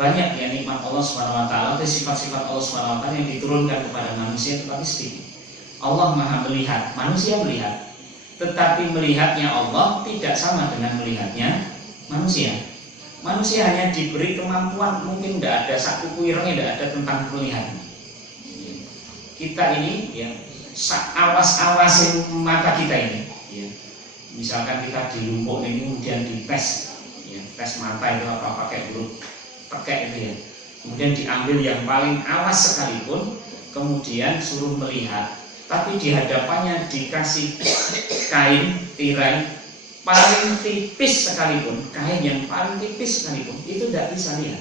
Banyak ya nikmat Allah Subhanahu wa taala, sifat-sifat Allah Subhanahu wa taala yang diturunkan kepada manusia tetapi sedikit. Allah Maha melihat, manusia melihat, tetapi melihatnya Allah tidak sama dengan melihatnya manusia. Manusia hanya diberi kemampuan, mungkin tidak ada satu kuirnya, tidak ada tentang melihat. Kita ini ya awas-awasin mata kita ini. Ya. Misalkan kita di Lumpur ini kemudian dites, ya, tes mata itu apa pakai huruf pakai itu ya, kemudian diambil yang paling awas sekalipun, kemudian suruh melihat, tapi di hadapannya dikasih kain tirai paling tipis sekalipun, kain yang paling tipis sekalipun, itu tidak bisa lihat,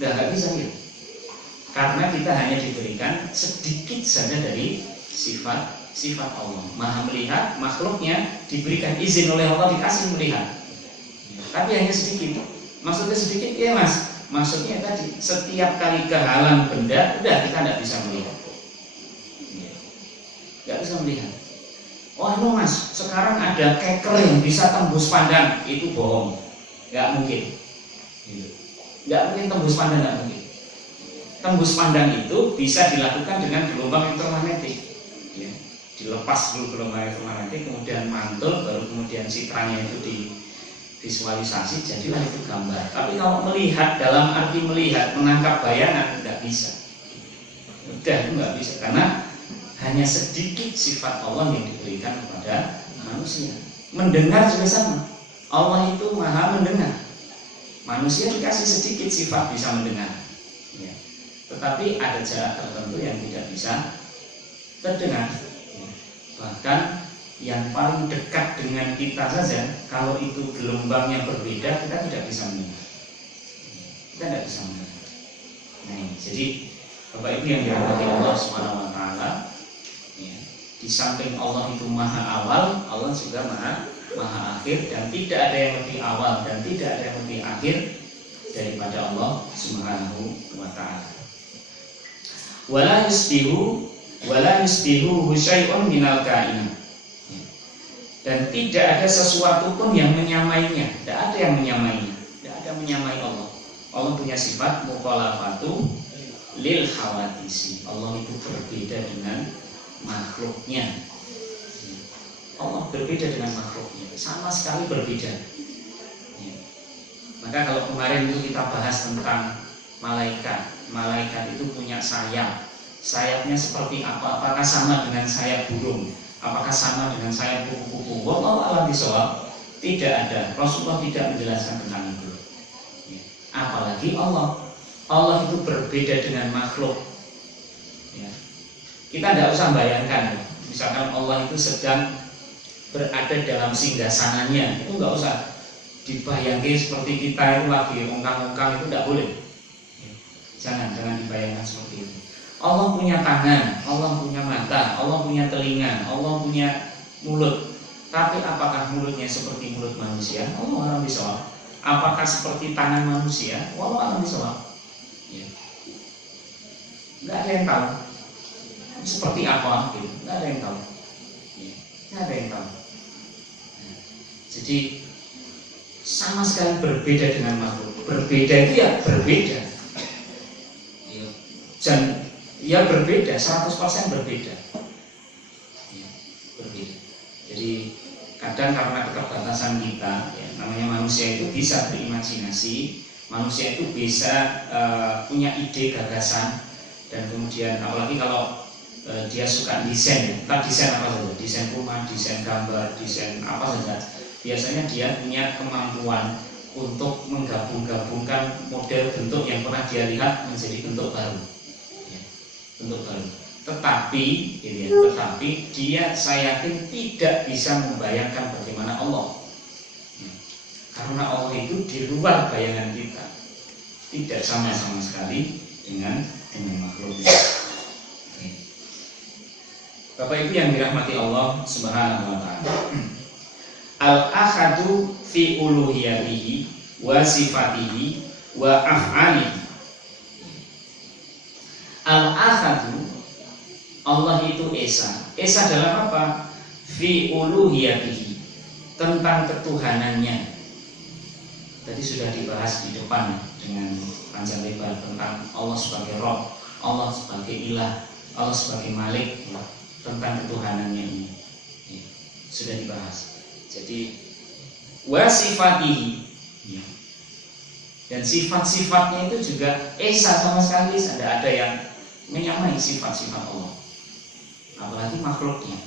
nggak bisa lihat, karena kita hanya diberikan sedikit saja dari sifat Allah. Maha melihat, makhluknya diberikan izin oleh Allah dikasih melihat, tapi hanya sedikit. Maksudnya sedikit, ya mas. Maksudnya tadi setiap kali kehalang benda, udah kita tidak bisa melihat, nggak bisa melihat. Oh no mas, sekarang ada keker yang bisa tembus pandang, itu bohong, nggak mungkin, nggak mungkin tembus pandang, nggak mungkin. Tembus pandang itu bisa dilakukan dengan gelombang elektromagnetik, ya. Dilepas dulu gelombang elektromagnetik, kemudian mantul, baru kemudian citranya itu visualisasi, jadilah itu gambar. Tapi kalau melihat dalam arti melihat, menangkap bayangan, tidak bisa. Udah itu nggak bisa, karena hanya sedikit sifat Allah yang diberikan kepada manusia. Mendengar juga sama. Allah itu maha mendengar. Manusia dikasih sedikit sifat bisa mendengar. Ya. Tetapi ada jarak tertentu yang tidak bisa terdengar. Bahkan yang paling dekat dengan kita saja, kalau itu gelombangnya berbeda, kita tidak bisa mendengar. Kita tidak bisa mendengar. Nah, jadi Bapak Ibu yang dirahmati Allah Subhanahu wa taala, ya, di samping Allah itu maha awal, Allah juga maha akhir, dan tidak ada yang lebih awal dan tidak ada yang lebih akhir daripada Allah Subhanahu wa taala. Wala yusbihu syai'un minal kainat. Dan tidak ada sesuatu pun yang menyamainya. Tidak ada yang menyamainya. Tidak ada yang menyamai Allah. Allah punya sifat mukhalafatu lil hawadisi. Allah itu berbeda dengan makhluknya. Allah berbeda dengan makhluknya, sama sekali berbeda. Maka kalau kemarin itu kita bahas tentang malaikat. Malaikat itu punya sayap. Sayapnya seperti apa? Apakah sama dengan sayap burung? Apakah sama dengan sayap kupu-kupu? Wallahu a'lam bishawab. Tidak ada. Rasulullah tidak menjelaskan tentang itu. Apalagi Allah. Allah itu berbeda dengan makhluk. Ya. Kita tidak usah bayangkan. Misalkan Allah itu sedang berada dalam singgasananya, itu nggak usah dibayangkan seperti kita itu lagi ongkang-ongkang, itu tidak boleh. Jangan dibayangkan seperti itu. Allah punya tangan, Allah punya mata, Allah punya telinga, Allah punya mulut. Tapi apakah mulutnya seperti mulut manusia? Allah a'lam bishawab. Apakah seperti tangan manusia? Allah a'lam bishawab. Ya. Nggak ada yang tahu. Seperti apa? Gitu. Nggak ada yang tahu. Ya. Nggak ada yang tahu. Nah, jadi sama sekali berbeda dengan makhluk. Berbeda itu ya berbeda. Dan ya berbeda, 100% berbeda. Ya, berbeda. Jadi kadang karena keterbatasan kita, ya, namanya manusia itu bisa berimajinasi, manusia itu bisa punya ide, gagasan, dan kemudian apalagi kalau dia suka desain, entah desain apa saja, desain rumah, desain gambar, desain apa saja, biasanya dia punya kemampuan untuk menggabung-gabungkan model bentuk yang pernah dia lihat menjadi bentuk baru. Bentuk baru. Tetapi dia saya yakin tidak bisa membayangkan bagaimana Allah. Karena Allah itu di luar bayangan kita. Tidak sama sekali dengan makhluknya. Bapak Ibu yang dirahmati Allah Subhanahu wa taala. Al-ahadu fi uluhiyatihi wa sifatihi wa af'alihi. Al-ahadu, Allah itu Esa. Esa dalam apa? Fi uluhiyatihi, tentang ketuhanannya. Tadi sudah dibahas di depan dengan panjang lebar tentang Allah sebagai Rabb, Allah sebagai Ilah, Allah sebagai Malik, tentang ketuhanannya ini. Sudah dibahas. Jadi wasifatihi, dan sifat-sifatnya itu juga Esa sama sekali. Tidak ada yang menyamai sifat-sifat Allah, apalagi makhluknya.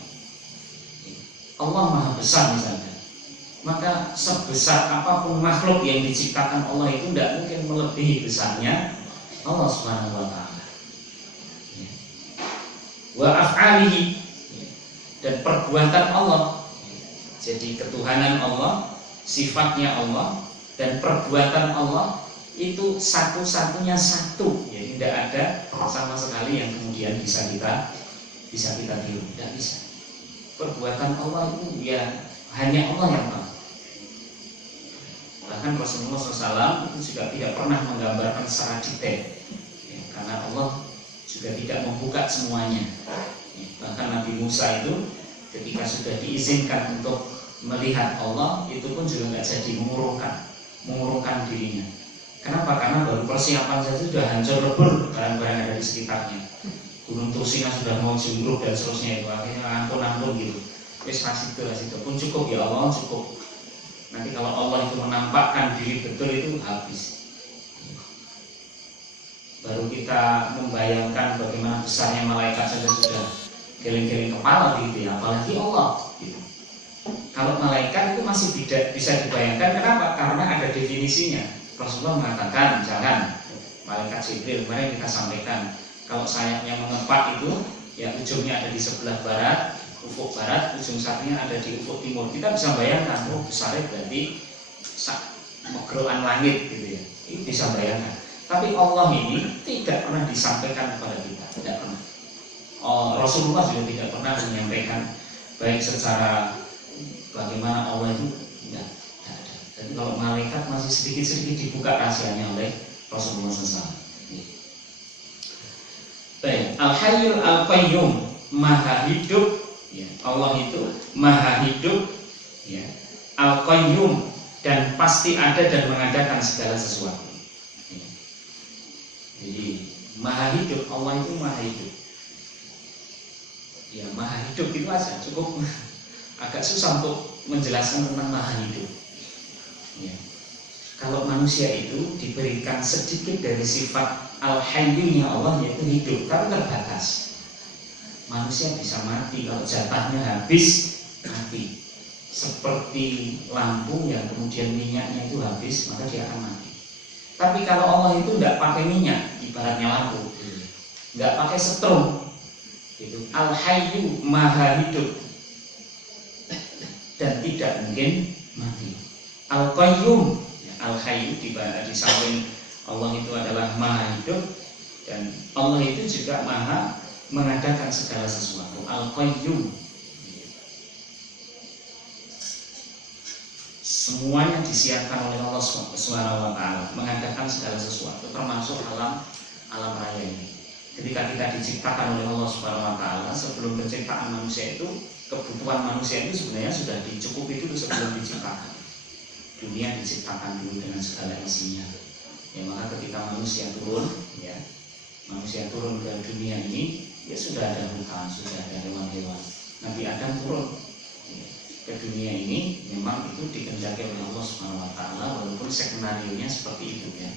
Allah maha besar misalnya, maka sebesar apapun makhluk yang diciptakan Allah itu tidak mungkin melebihi besarnya Allah Subhanahu wa taala. Wa af'alihi, dan perbuatan Allah. Jadi ketuhanan Allah, sifatnya Allah, dan perbuatan Allah itu satu-satunya satu, ya, tidak ada sama sekali yang kemudian bisa kita tiru, tidak bisa. Perbuatan Allah itu ya hanya Allah yang tahu. Bahkan Rasulullah SAW itu juga tidak pernah menggambarkan secara detail, ya, karena Allah juga tidak membuka semuanya. Ya, bahkan Nabi Musa itu ketika sudah diizinkan untuk melihat Allah, itu pun juga nggak jadi mengurungkan dirinya. Kenapa? Karena baru persiapan saja sudah hancur lebur barang-barang yang ada di sekitarnya. Gunung Tursina sudah mau jumbruk dan seterusnya itu. Akhirnya ampun gitu. Wis itu pun cukup ya Allah, cukup. Nanti kalau Allah itu menampakkan diri betul itu habis. Baru kita membayangkan bagaimana besarnya malaikat saja sudah geleng-geleng kepala gitu ya, apalagi Allah gitu. Kalau malaikat itu masih tidak bisa dibayangkan. Kenapa? Karena ada definisinya. Rasulullah mengatakan jangan. Malaikat Jibril kemarin kita sampaikan, kalau sayapnya mengepak itu ya ujungnya ada di sebelah barat, ufuk barat, ujung satunya ada di ufuk timur. Kita bisa bayangkan, oh besarnya berarti megerokan langit gitu ya. Ini bisa bayangkan. Tapi Allah ini tidak pernah disampaikan kepada kita, tidak pernah. Rasulullah juga tidak pernah menyampaikan baik secara bagaimana Allah itu tidak ada. Jadi kalau malaikat masih sedikit-sedikit dibuka rahasianya oleh Rasulullah SAW. Baik, Al-Hayyul Al-Qayyum, Maha Hidup, ya, Allah itu Maha Hidup, ya, Al-Qayyum, dan pasti ada dan mengadakan segala sesuatu. Ya. Jadi Maha Hidup, Allah itu Maha Hidup. Ya, Maha Hidup itu aja cukup. Agak susah untuk menjelaskan tentang Maha Hidup. Ya. Kalau manusia itu diberikan sedikit dari sifat Al-Hayyunya Allah, yaitu hidup, tapi terbatas. Manusia bisa mati kalau jatahnya habis, mati. Seperti lampu yang kemudian minyaknya itu habis, maka dia akan mati. Tapi kalau Allah itu tidak pakai minyak, ibaratnya lampu, nggak pakai setrum, gitu. Al-Hayyu, Maha Hidup, dan tidak mungkin mati. Al-Qayyum, Al-Hayyu di samping Allah itu adalah Maha Hidup, dan Allah itu juga Maha mengadakan segala sesuatu. Al-Qayyum, semuanya disiapkan oleh Allah SWT, mengadakan segala sesuatu, termasuk alam raya ini. Ketika kita diciptakan oleh Allah SWT, sebelum penciptaan manusia itu, kebutuhan manusia itu sebenarnya sudah dicukupi dulu sebelum diciptakan. Dunia diciptakan dulu dengan segala isinya. Ya, maka ketika manusia turun, ya, manusia turun ke dunia ini, ya sudah ada hutan, sudah ada hewan-hewan. Nabi Adam turun, ya, ke dunia ini, memang itu dikehendaki oleh Allah SWT, walaupun skenarionya seperti itu, ya.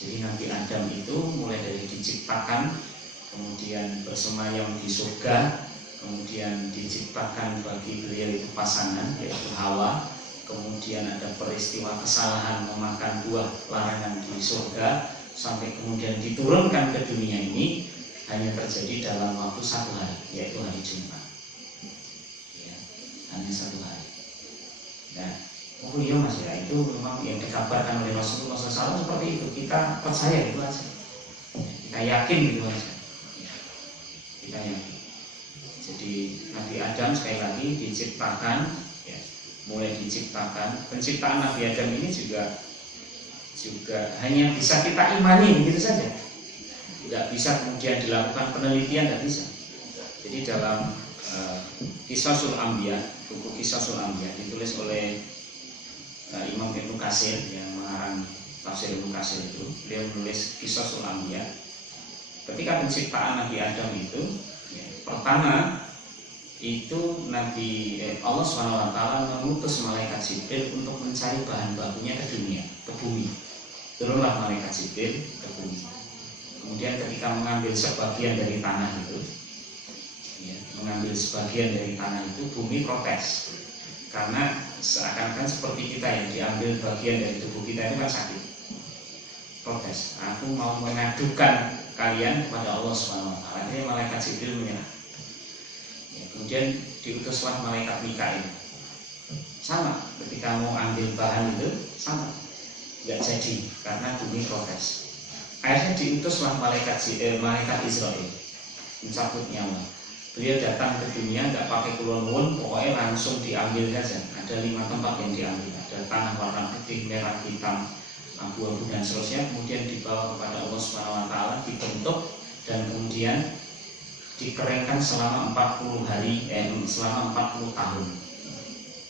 Jadi Nabi Adam itu mulai dari diciptakan, kemudian bersemayam di surga, kemudian diciptakan bagi beliau itu pasangan, yaitu Hawa. Kemudian ada peristiwa kesalahan memakan buah larangan di surga, sampai kemudian diturunkan ke dunia ini hanya terjadi dalam waktu 1 hari, yaitu hari Jumat. Ya, hanya 1 hari. Nah, oh iya mas ya, itu memang yang dikabarkan oleh Rasulullah SAW seperti itu. Kita percaya itu aja, kita yakin itu aja, kita yakin. Jadi Nabi Adam sekali lagi diciptakan, mulai diciptakan. Penciptaan Nabi Adam ini juga hanya bisa kita imani begitu saja, tidak bisa kemudian dilakukan penelitian, tidak bisa. Jadi dalam Qisasul Anbiya, buku Qisasul Anbiya ditulis oleh Imam Ibnu Katsir yang mengarang tafsir Ibnu Katsir itu, dia menulis Qisasul Anbiya. Ketika penciptaan Nabi Adam itu, ya, pertama itu Allah SWT mengutus malaikat Jibril untuk mencari bahan bakunya ke dunia, ke bumi. Turunlah malaikat Jibril ke bumi. Kemudian ketika mengambil sebagian dari tanah itu, ya, bumi protes, karena seakan-akan seperti kita yang diambil bagian dari tubuh kita itu kan sakit. Protes, aku mau mengadukan kalian kepada Allah SWT. Akhirnya malaikat Jibril menyerah. Kemudian diutuslah malaikat Mikail. Sama, ketika mau ambil bahan itu sama, nggak jadi karena bumi protes. Akhirnya diutuslah malaikat Israel mencabut nyawa. Beliau datang ke dunia nggak pakai kulon-kulon, pokoknya langsung diambil saja. Ada 5 tempat yang diambil, ada tanah warna putih, merah, hitam, abu-abu dan seterusnya. Kemudian dibawa kepada Allah SWT, dibentuk dan kemudian dikeringkan selama 40 hari, selama 40 tahun.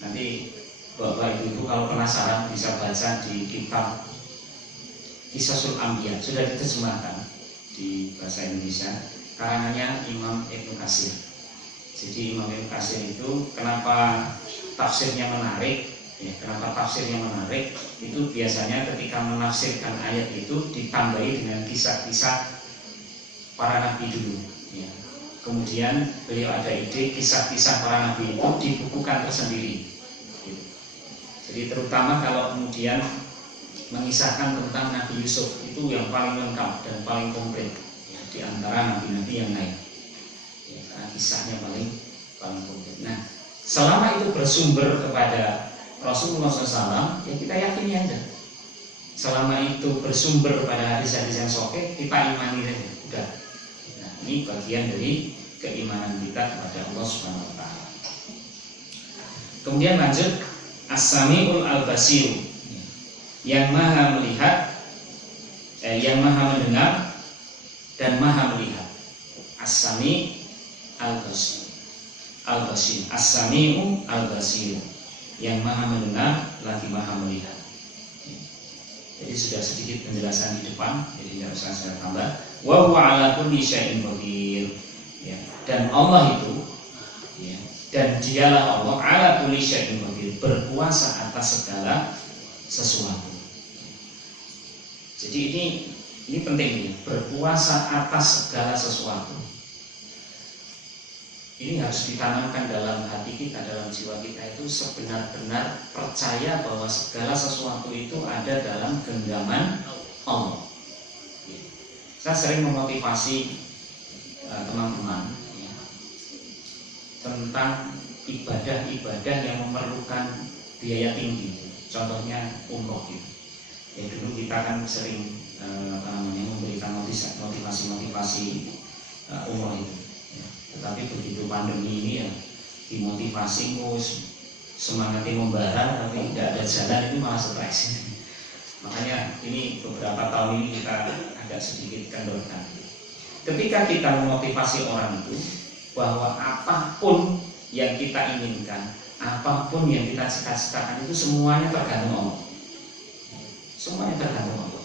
Nanti Bapak Ibu kalau penasaran bisa baca di kitab Qisasul Anbiya, sudah diterjemahkan di bahasa Indonesia, karangannya Imam Ibnu Katsir. Jadi Imam Ibnu Katsir itu kenapa tafsirnya menarik? Ya, kenapa tafsirnya menarik? Itu biasanya ketika menafsirkan ayat itu ditambahi dengan kisah-kisah para nabi dulu. Ya. Kemudian beliau ada ide kisah-kisah para nabi itu dibukukan tersendiri. Jadi terutama kalau kemudian mengisahkan tentang Nabi Yusuf, itu yang paling lengkap dan paling komplit, ya, di antara nabi-nabi yang lain. ya, karena kisahnya paling konkret. Nah, selama itu bersumber kepada Rasulullah SAW, ya kita yakini aja. Selama itu bersumber kepada hadis-hadis yang sahih, kita imani saja. Udah. Nah, ini bagian dari keimanan kita kepada Allah Subhanahu wa taala. Kemudian lanjut, As-Sami'ul Al-Basir, yang maha melihat, yang maha mendengar dan maha melihat. As-Sami' Al-Basir. Al-Basir. As-Sami'u Al-Basir, yang maha mendengar lagi maha melihat. Jadi sudah sedikit penjelasan di depan, jadi tidak usah saya tambah. Wa huwa ala kulli syai'in qadir. Ya, dan Allah itu, ya, dan dialah Allah ala kulli syai'in qadir, berkuasa atas segala sesuatu. Jadi ini penting nih, berkuasa atas segala sesuatu. Ini harus ditanamkan dalam hati kita, dalam jiwa kita itu sebenar-benar percaya bahwa segala sesuatu itu ada dalam genggaman Allah. Saya sering memotivasi teman-teman ya, tentang ibadah-ibadah yang memerlukan biaya tinggi. Contohnya umroh gitu. Ya dulu kita kan sering memberikan motivasi umroh itu. Tetapi begitu pandemi ini ya dimotivasi semangatnya membara, tapi tidak ada jalan, itu malah stres. Makanya ini beberapa tahun ini kita agak sedikit kendorkan. Ketika kita memotivasi orang itu bahwa apapun yang kita inginkan, apapun yang kita cita-citakan itu semuanya tergantung Allah. Semuanya tergantung Allah.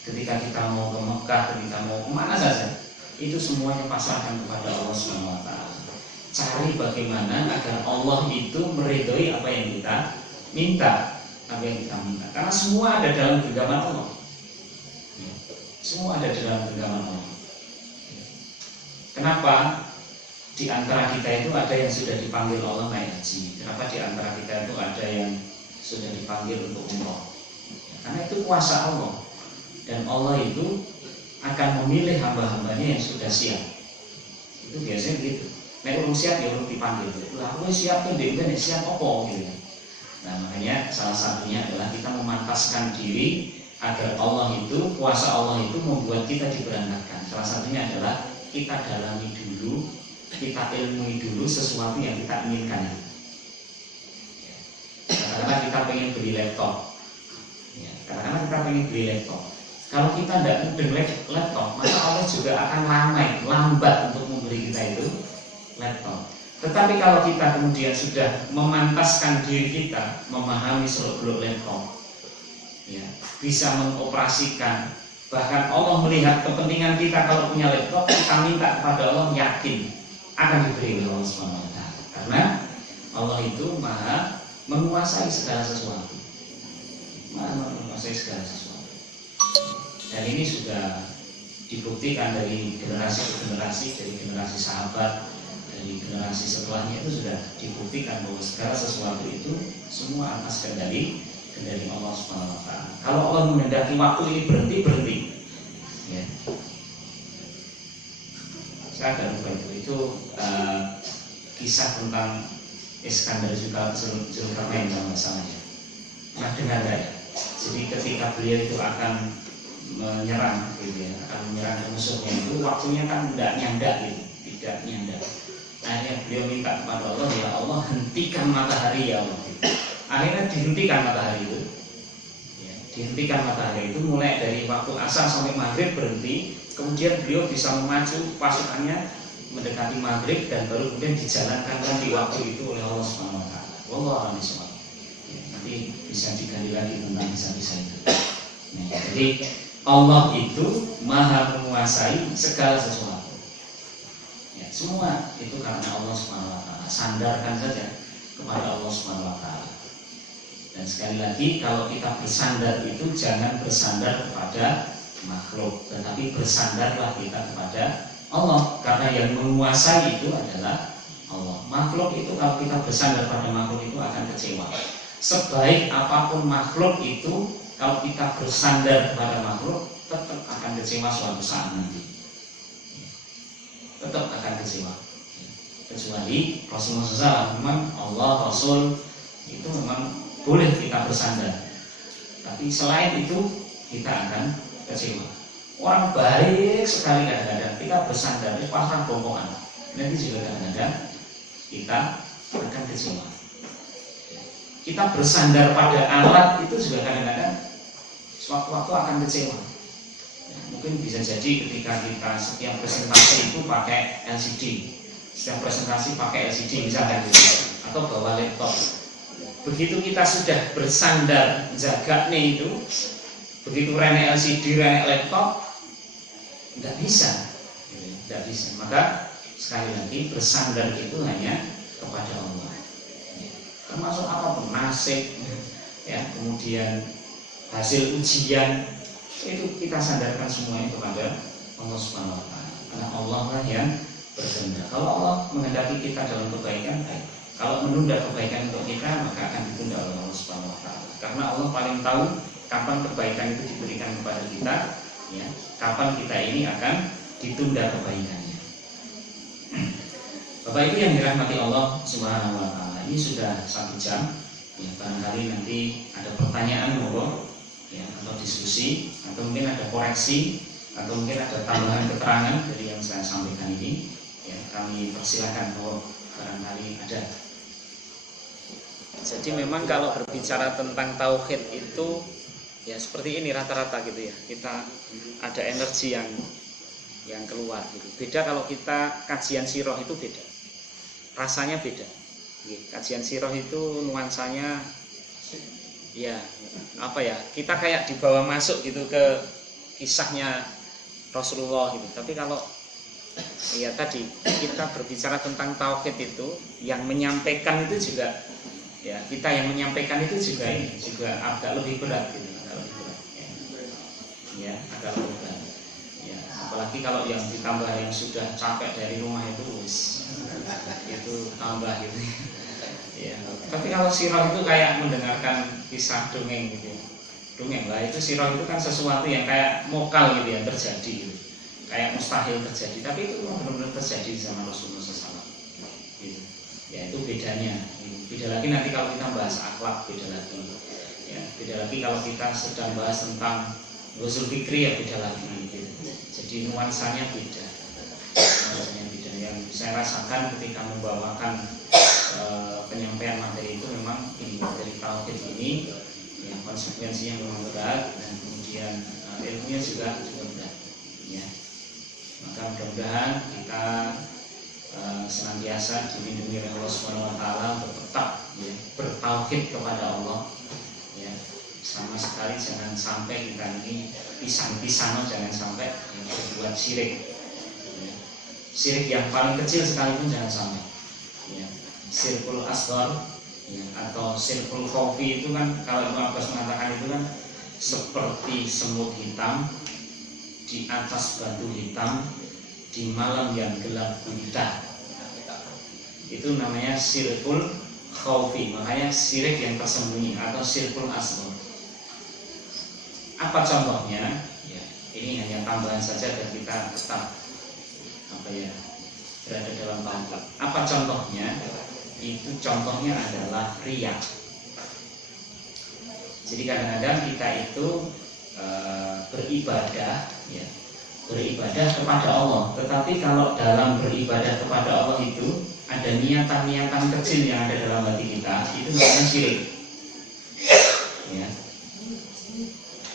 Ketika kita mau ke Mekah, ketika mau kemana saja, itu semuanya pasrahkan kepada Allah SWT. Cari bagaimana agar Allah itu meridhoi apa yang kita minta, karena semua ada dalam genggaman Allah. Semua ada dalam genggaman Allah. Kenapa di antara kita itu ada yang sudah dipanggil Allah naik haji? Kenapa di antara kita itu ada yang sudah dipanggil untuk umroh? Karena itu kuasa Allah, dan Allah itu akan memilih hamba-hambanya yang sudah siap. Itu biasanya begitu. Nek urung siap ya urung dipanggil. Lah kowe siap tuh dhewe nek siap apa gitu. Nah, makanya salah satunya adalah kita memantaskan diri agar Allah itu, kuasa Allah itu membuat kita diberangkatkan. Salah satunya adalah kita dalami dulu, kita ilmui dulu sesuatu yang kita inginkan. Katakanlah kita pengen beli laptop. Ya, katakanlah kita pengen beli laptop. Kalau kita tidak mudeng laptop, maka Allah juga akan lambat untuk memberi kita itu laptop. Tetapi kalau kita kemudian sudah memantaskan diri kita, memahami seluk-beluk laptop, ya, bisa mengoperasikan, bahkan Allah melihat kepentingan kita kalau punya laptop, kita minta kepada Allah, yakin akan diberi oleh Allah SWT. Karena Allah itu maha menguasai segala sesuatu, dan ini sudah dibuktikan dari generasi ke generasi, dari generasi sahabat, dari generasi setelahnya itu sudah dibuktikan bahwa segala sesuatu itu semua atas kendali Allah Subhanahu wa taala. Kalau Allah menghendaki waktu ini berhenti. Ya. Saya agak lupa itu kisah tentang Iskandar Zulkarnain kalau nggak salah ya. Nah, dengar nggak ya? Jadi ketika beliau itu akan menyerang gitu ya, akan menyerang ke musuhnya itu waktunya kan tidak nyanda. Akhirnya beliau minta kepada Allah, ya Allah hentikan matahari ya Allah. Akhirnya dihentikan matahari itu. Ya, dihentikan matahari itu mulai dari waktu asar sampai maghrib berhenti. Kemudian beliau bisa memacu pasukannya mendekati maghrib dan baru kemudian dijalankan di waktu itu oleh Allah Subhanahu wa taala. Wallahu a'lam bishawab. Nanti bisa digali lagi tentang kisah-kisah itu. Nah, jadi Allah itu maha menguasai segala sesuatu. Ya, semua itu karena Allah Subhanahu wa taala. Sandarkan saja kepada Allah Subhanahu wa taala. Dan sekali lagi, kalau kita bersandar itu jangan bersandar kepada makhluk, tetapi bersandarlah kita kepada Allah, karena yang menguasai itu adalah Allah. Makhluk itu kalau kita bersandar pada makhluk itu akan kecewa. Sebaik apapun makhluk itu, kalau kita bersandar kepada makhluk, tetap akan kecewa suatu saat nanti. Tetap akan akan kecewa. Kecuali Rasulullah SAW, memang Allah Rasul itu memang boleh kita bersandar. Tapi selain itu kita akan kecewa. Orang baik sekali kadang-kadang kita bersandar di pasang bongkongan, nanti juga kadang-kadang kita akan kecewa. Kita bersandar pada alat itu juga kadang-kadang suatu-waktu akan kecewa. Ya, mungkin bisa jadi ketika kita setiap presentasi itu pakai LCD, setiap presentasi pakai LCD misalkan gitu, atau bawa laptop. Begitu kita sudah bersandar jaga nih itu, begitu rene LCD, rene laptop, nggak bisa. Maka sekali lagi bersandar itu hanya kepada Allah. Termasuk apapun, nasib, ya, kemudian hasil ujian, itu kita sandarkan semuanya kepada Allah Subhanahu wa taala. Karena Allah lah yang berkehendak. Kalau Allah menghendaki kita dalam kebaikan, baik. Kalau menunda kebaikan untuk kita, maka akan ditunda oleh Allah Subhanahu wa taala. Karena Allah paling tahu kapan kebaikan itu diberikan kepada kita, ya, kapan kita ini akan ditunda kebaikannya. Bapak Ibu yang dirahmati Allah Subhanahu wa taala, ini sudah 1 jam. Ya, barangkali nanti ada pertanyaan monggo, ya, atau diskusi, atau mungkin ada koreksi, atau mungkin ada tambahan keterangan dari yang saya sampaikan ini, ya, kami persilakan kalau barangkali ada. Jadi memang kalau berbicara tentang tauhid itu ya seperti ini rata-rata gitu ya, kita ada energi yang keluar gitu. Beda kalau kita kajian sirah itu beda, rasanya beda. Kajian sirah itu nuansanya ya apa ya, kita kayak dibawa masuk gitu ke kisahnya Rasulullah gitu. Tapi kalau ya tadi kita berbicara tentang tauhid itu, yang menyampaikan itu juga ya, kita yang menyampaikan itu juga agak lebih berat gitu, agak lebih berat, ya, agak lebih berat. Ya, apalagi kalau yang ditambah yang sudah capek dari rumah itu tambah gitu. Ya, tapi kalau sirah itu kayak mendengarkan kisah dongeng gitu. Dongeng lah itu, sirah itu kan sesuatu yang kayak mokal gitu ya, terjadi gitu. Kayak mustahil terjadi, tapi itu benar-benar terjadi di zaman Rasulullah SAW. Gitu. Ya, itu bedanya. Beda lagi nanti kalau kita bahas akhlak, beda lagi. Ya, beda lagi kalau kita sedang bahas tentang usul fikri, ya beda lagi. Gitu. Jadi nuansanya beda. Yang saya rasakan ketika membawakan penyampaian materi itu memang ini dari tauhid ini, yang konsekuensinya memang berat, dan kemudian ilmunya juga berat. Ya. Maka mudah-mudahan kita senantiasa dilindungi oleh Allah Subhanahu wa taala untuk tetap ya, bertauhid kepada Allah. Ya. Sama sekali jangan sampai kita ini pisang-pisang, jangan sampai berbuat syirik. Ya. Syirik yang paling kecil sekalipun jangan sampai. Ya. Syirkul asghar, ya, atau syirkul khafi itu kan kalau Ibnu Abbas mengatakan itu kan seperti semut hitam di atas batu hitam di malam yang gelap gulita. Itu namanya syirkul khafi, makanya syirik yang tersembunyi atau syirkul asghar. Apa contohnya? Ya, ini hanya tambahan saja agar kita tetap berada dalam tauhid. Apa contohnya? Itu contohnya adalah riya. Jadi kadang-kadang kita itu beribadah, ya, beribadah kepada Allah. Tetapi kalau dalam beribadah kepada Allah itu ada niatan-niatan kecil yang ada dalam hati kita, itu namanya syirik. Ya.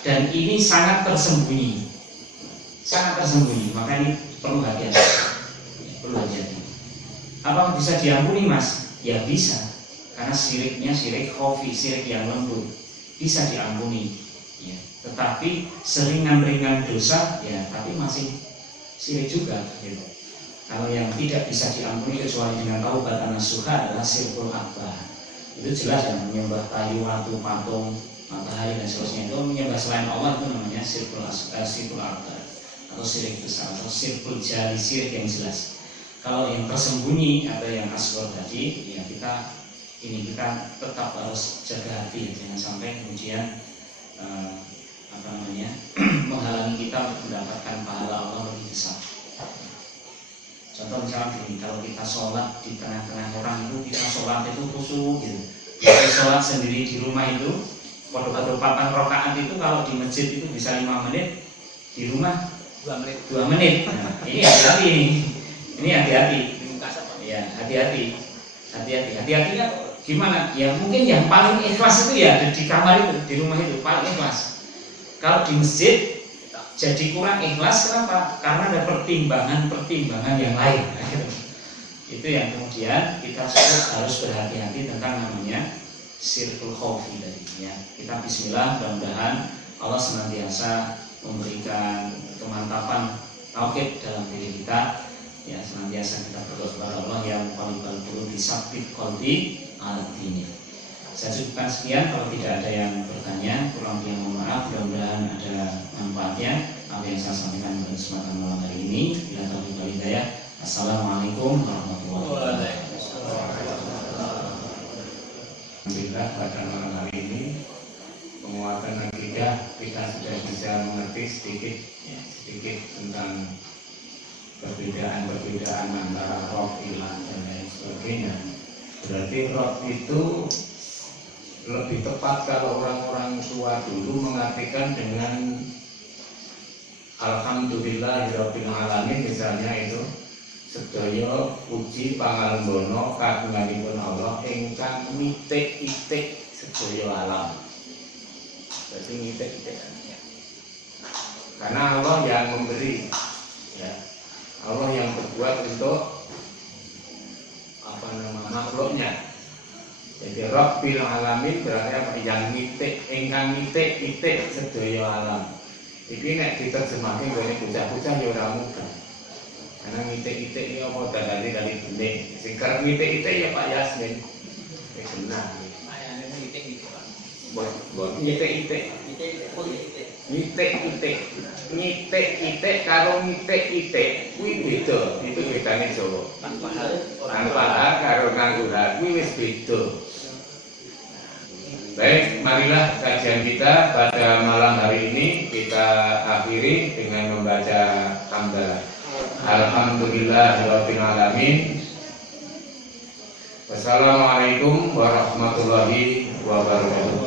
Dan ini sangat tersembunyi, maka ini perlu hati-hati. Perlu hati-hati. Apakah bisa diampuni, Mas? Ya bisa, karena syiriknya syirik khafi, syirik yang lembut, bisa diampuni. Ya. Tetapi seringan-ringan dosa, ya, tapi masih syirik juga. Gitu. Kalau yang tidak bisa diampuni kecuali dengan taubat nasuha adalah syirkul akbar. Itu jelas ya, menyembah kayu, watu, patung, matahari dan seterusnya, itu menyembah selain Allah, itu namanya syirkul akbar atau syirik besar atau syirkul jali, syirik yang jelas. Kalau yang tersembunyi atau yang asghar tadi, ya kita tetap harus jaga hati, jangan sampai kemudian menghalangi kita untuk mendapatkan pahala Allah lebih besar. Contoh misalnya gini, kalau kita sholat di tengah-tengah orang itu, kita sholat itu khusyuk gitu. Kalau sholat sendiri di rumah itu, pada 8 rakaat itu kalau di masjid itu bisa 5 menit, di rumah 2 menit. Nah, ini hati-hati. Ini hati-hati. Ya, hati-hatinya gimana? Ya mungkin yang paling ikhlas itu ya di kamar itu, di rumah itu paling ikhlas. Kalau di masjid jadi kurang ikhlas, kenapa? Karena ada pertimbangan yang lain. Itu yang kemudian kita harus berhati-hati tentang namanya sirkul khaufi tadi ya. Kita bismillah, mudah-mudahan Allah senantiasa memberikan kemantapan tauhid dalam diri kita ya, senantiasa kita berdoa kepada Allah yang muqallibal qulubi tsabbit qalbi ala dinik. Saya cukupkan sekian, kalau tidak ada yang bertanya, kurang lebih mohon maaf, mudah-mudahan ada manfaatnya apa yang saya sampaikan pada kesempatan malam hari ini. Bila taufiq wal hidayah. Assalamualaikum warahmatullahi wabarakatuh. Alhamdulillah pada malam hari ini penguatan akidah kita sudah bisa mengerti sedikit tentang perbedaan antara roh, iman dan lain sebagainya. Berarti roh itu lebih tepat kalau orang-orang tua dulu mengartikan dengan alhamdulillahirabbil alamin, misalnya itu sedaya puji pangalembono kagunganipun Allah ingkang mitik-itik sedaya alam. Berarti mitik-itik karena Allah yang memberi ya. Allah yang berbuat untuk makhluknya. Jadi Rabbil Alamin berarti apa? Yang mitik, ingkang mitik sedaya alam. Iki nek diterjemahke ngene bocah-bocah ya ora mudah. Karena mitik-mitik iki apa dadane kali bening. Sing kerep mitik-mitik ya Pak Yasmin. Wis benar. Ayane mitik-mitik, Pak. Buat mitik-mitik. Mitik-mitik karo mitik-mitik kuwi beda. Itu bedane Jawa. Tanpa karo nganggo kuwi wis beda. Baik, marilah kajian kita pada malam hari ini kita akhiri dengan membaca hamdalah. Alhamdulillahirabbil alamin. Wassalamualaikum warahmatullahi wabarakatuh.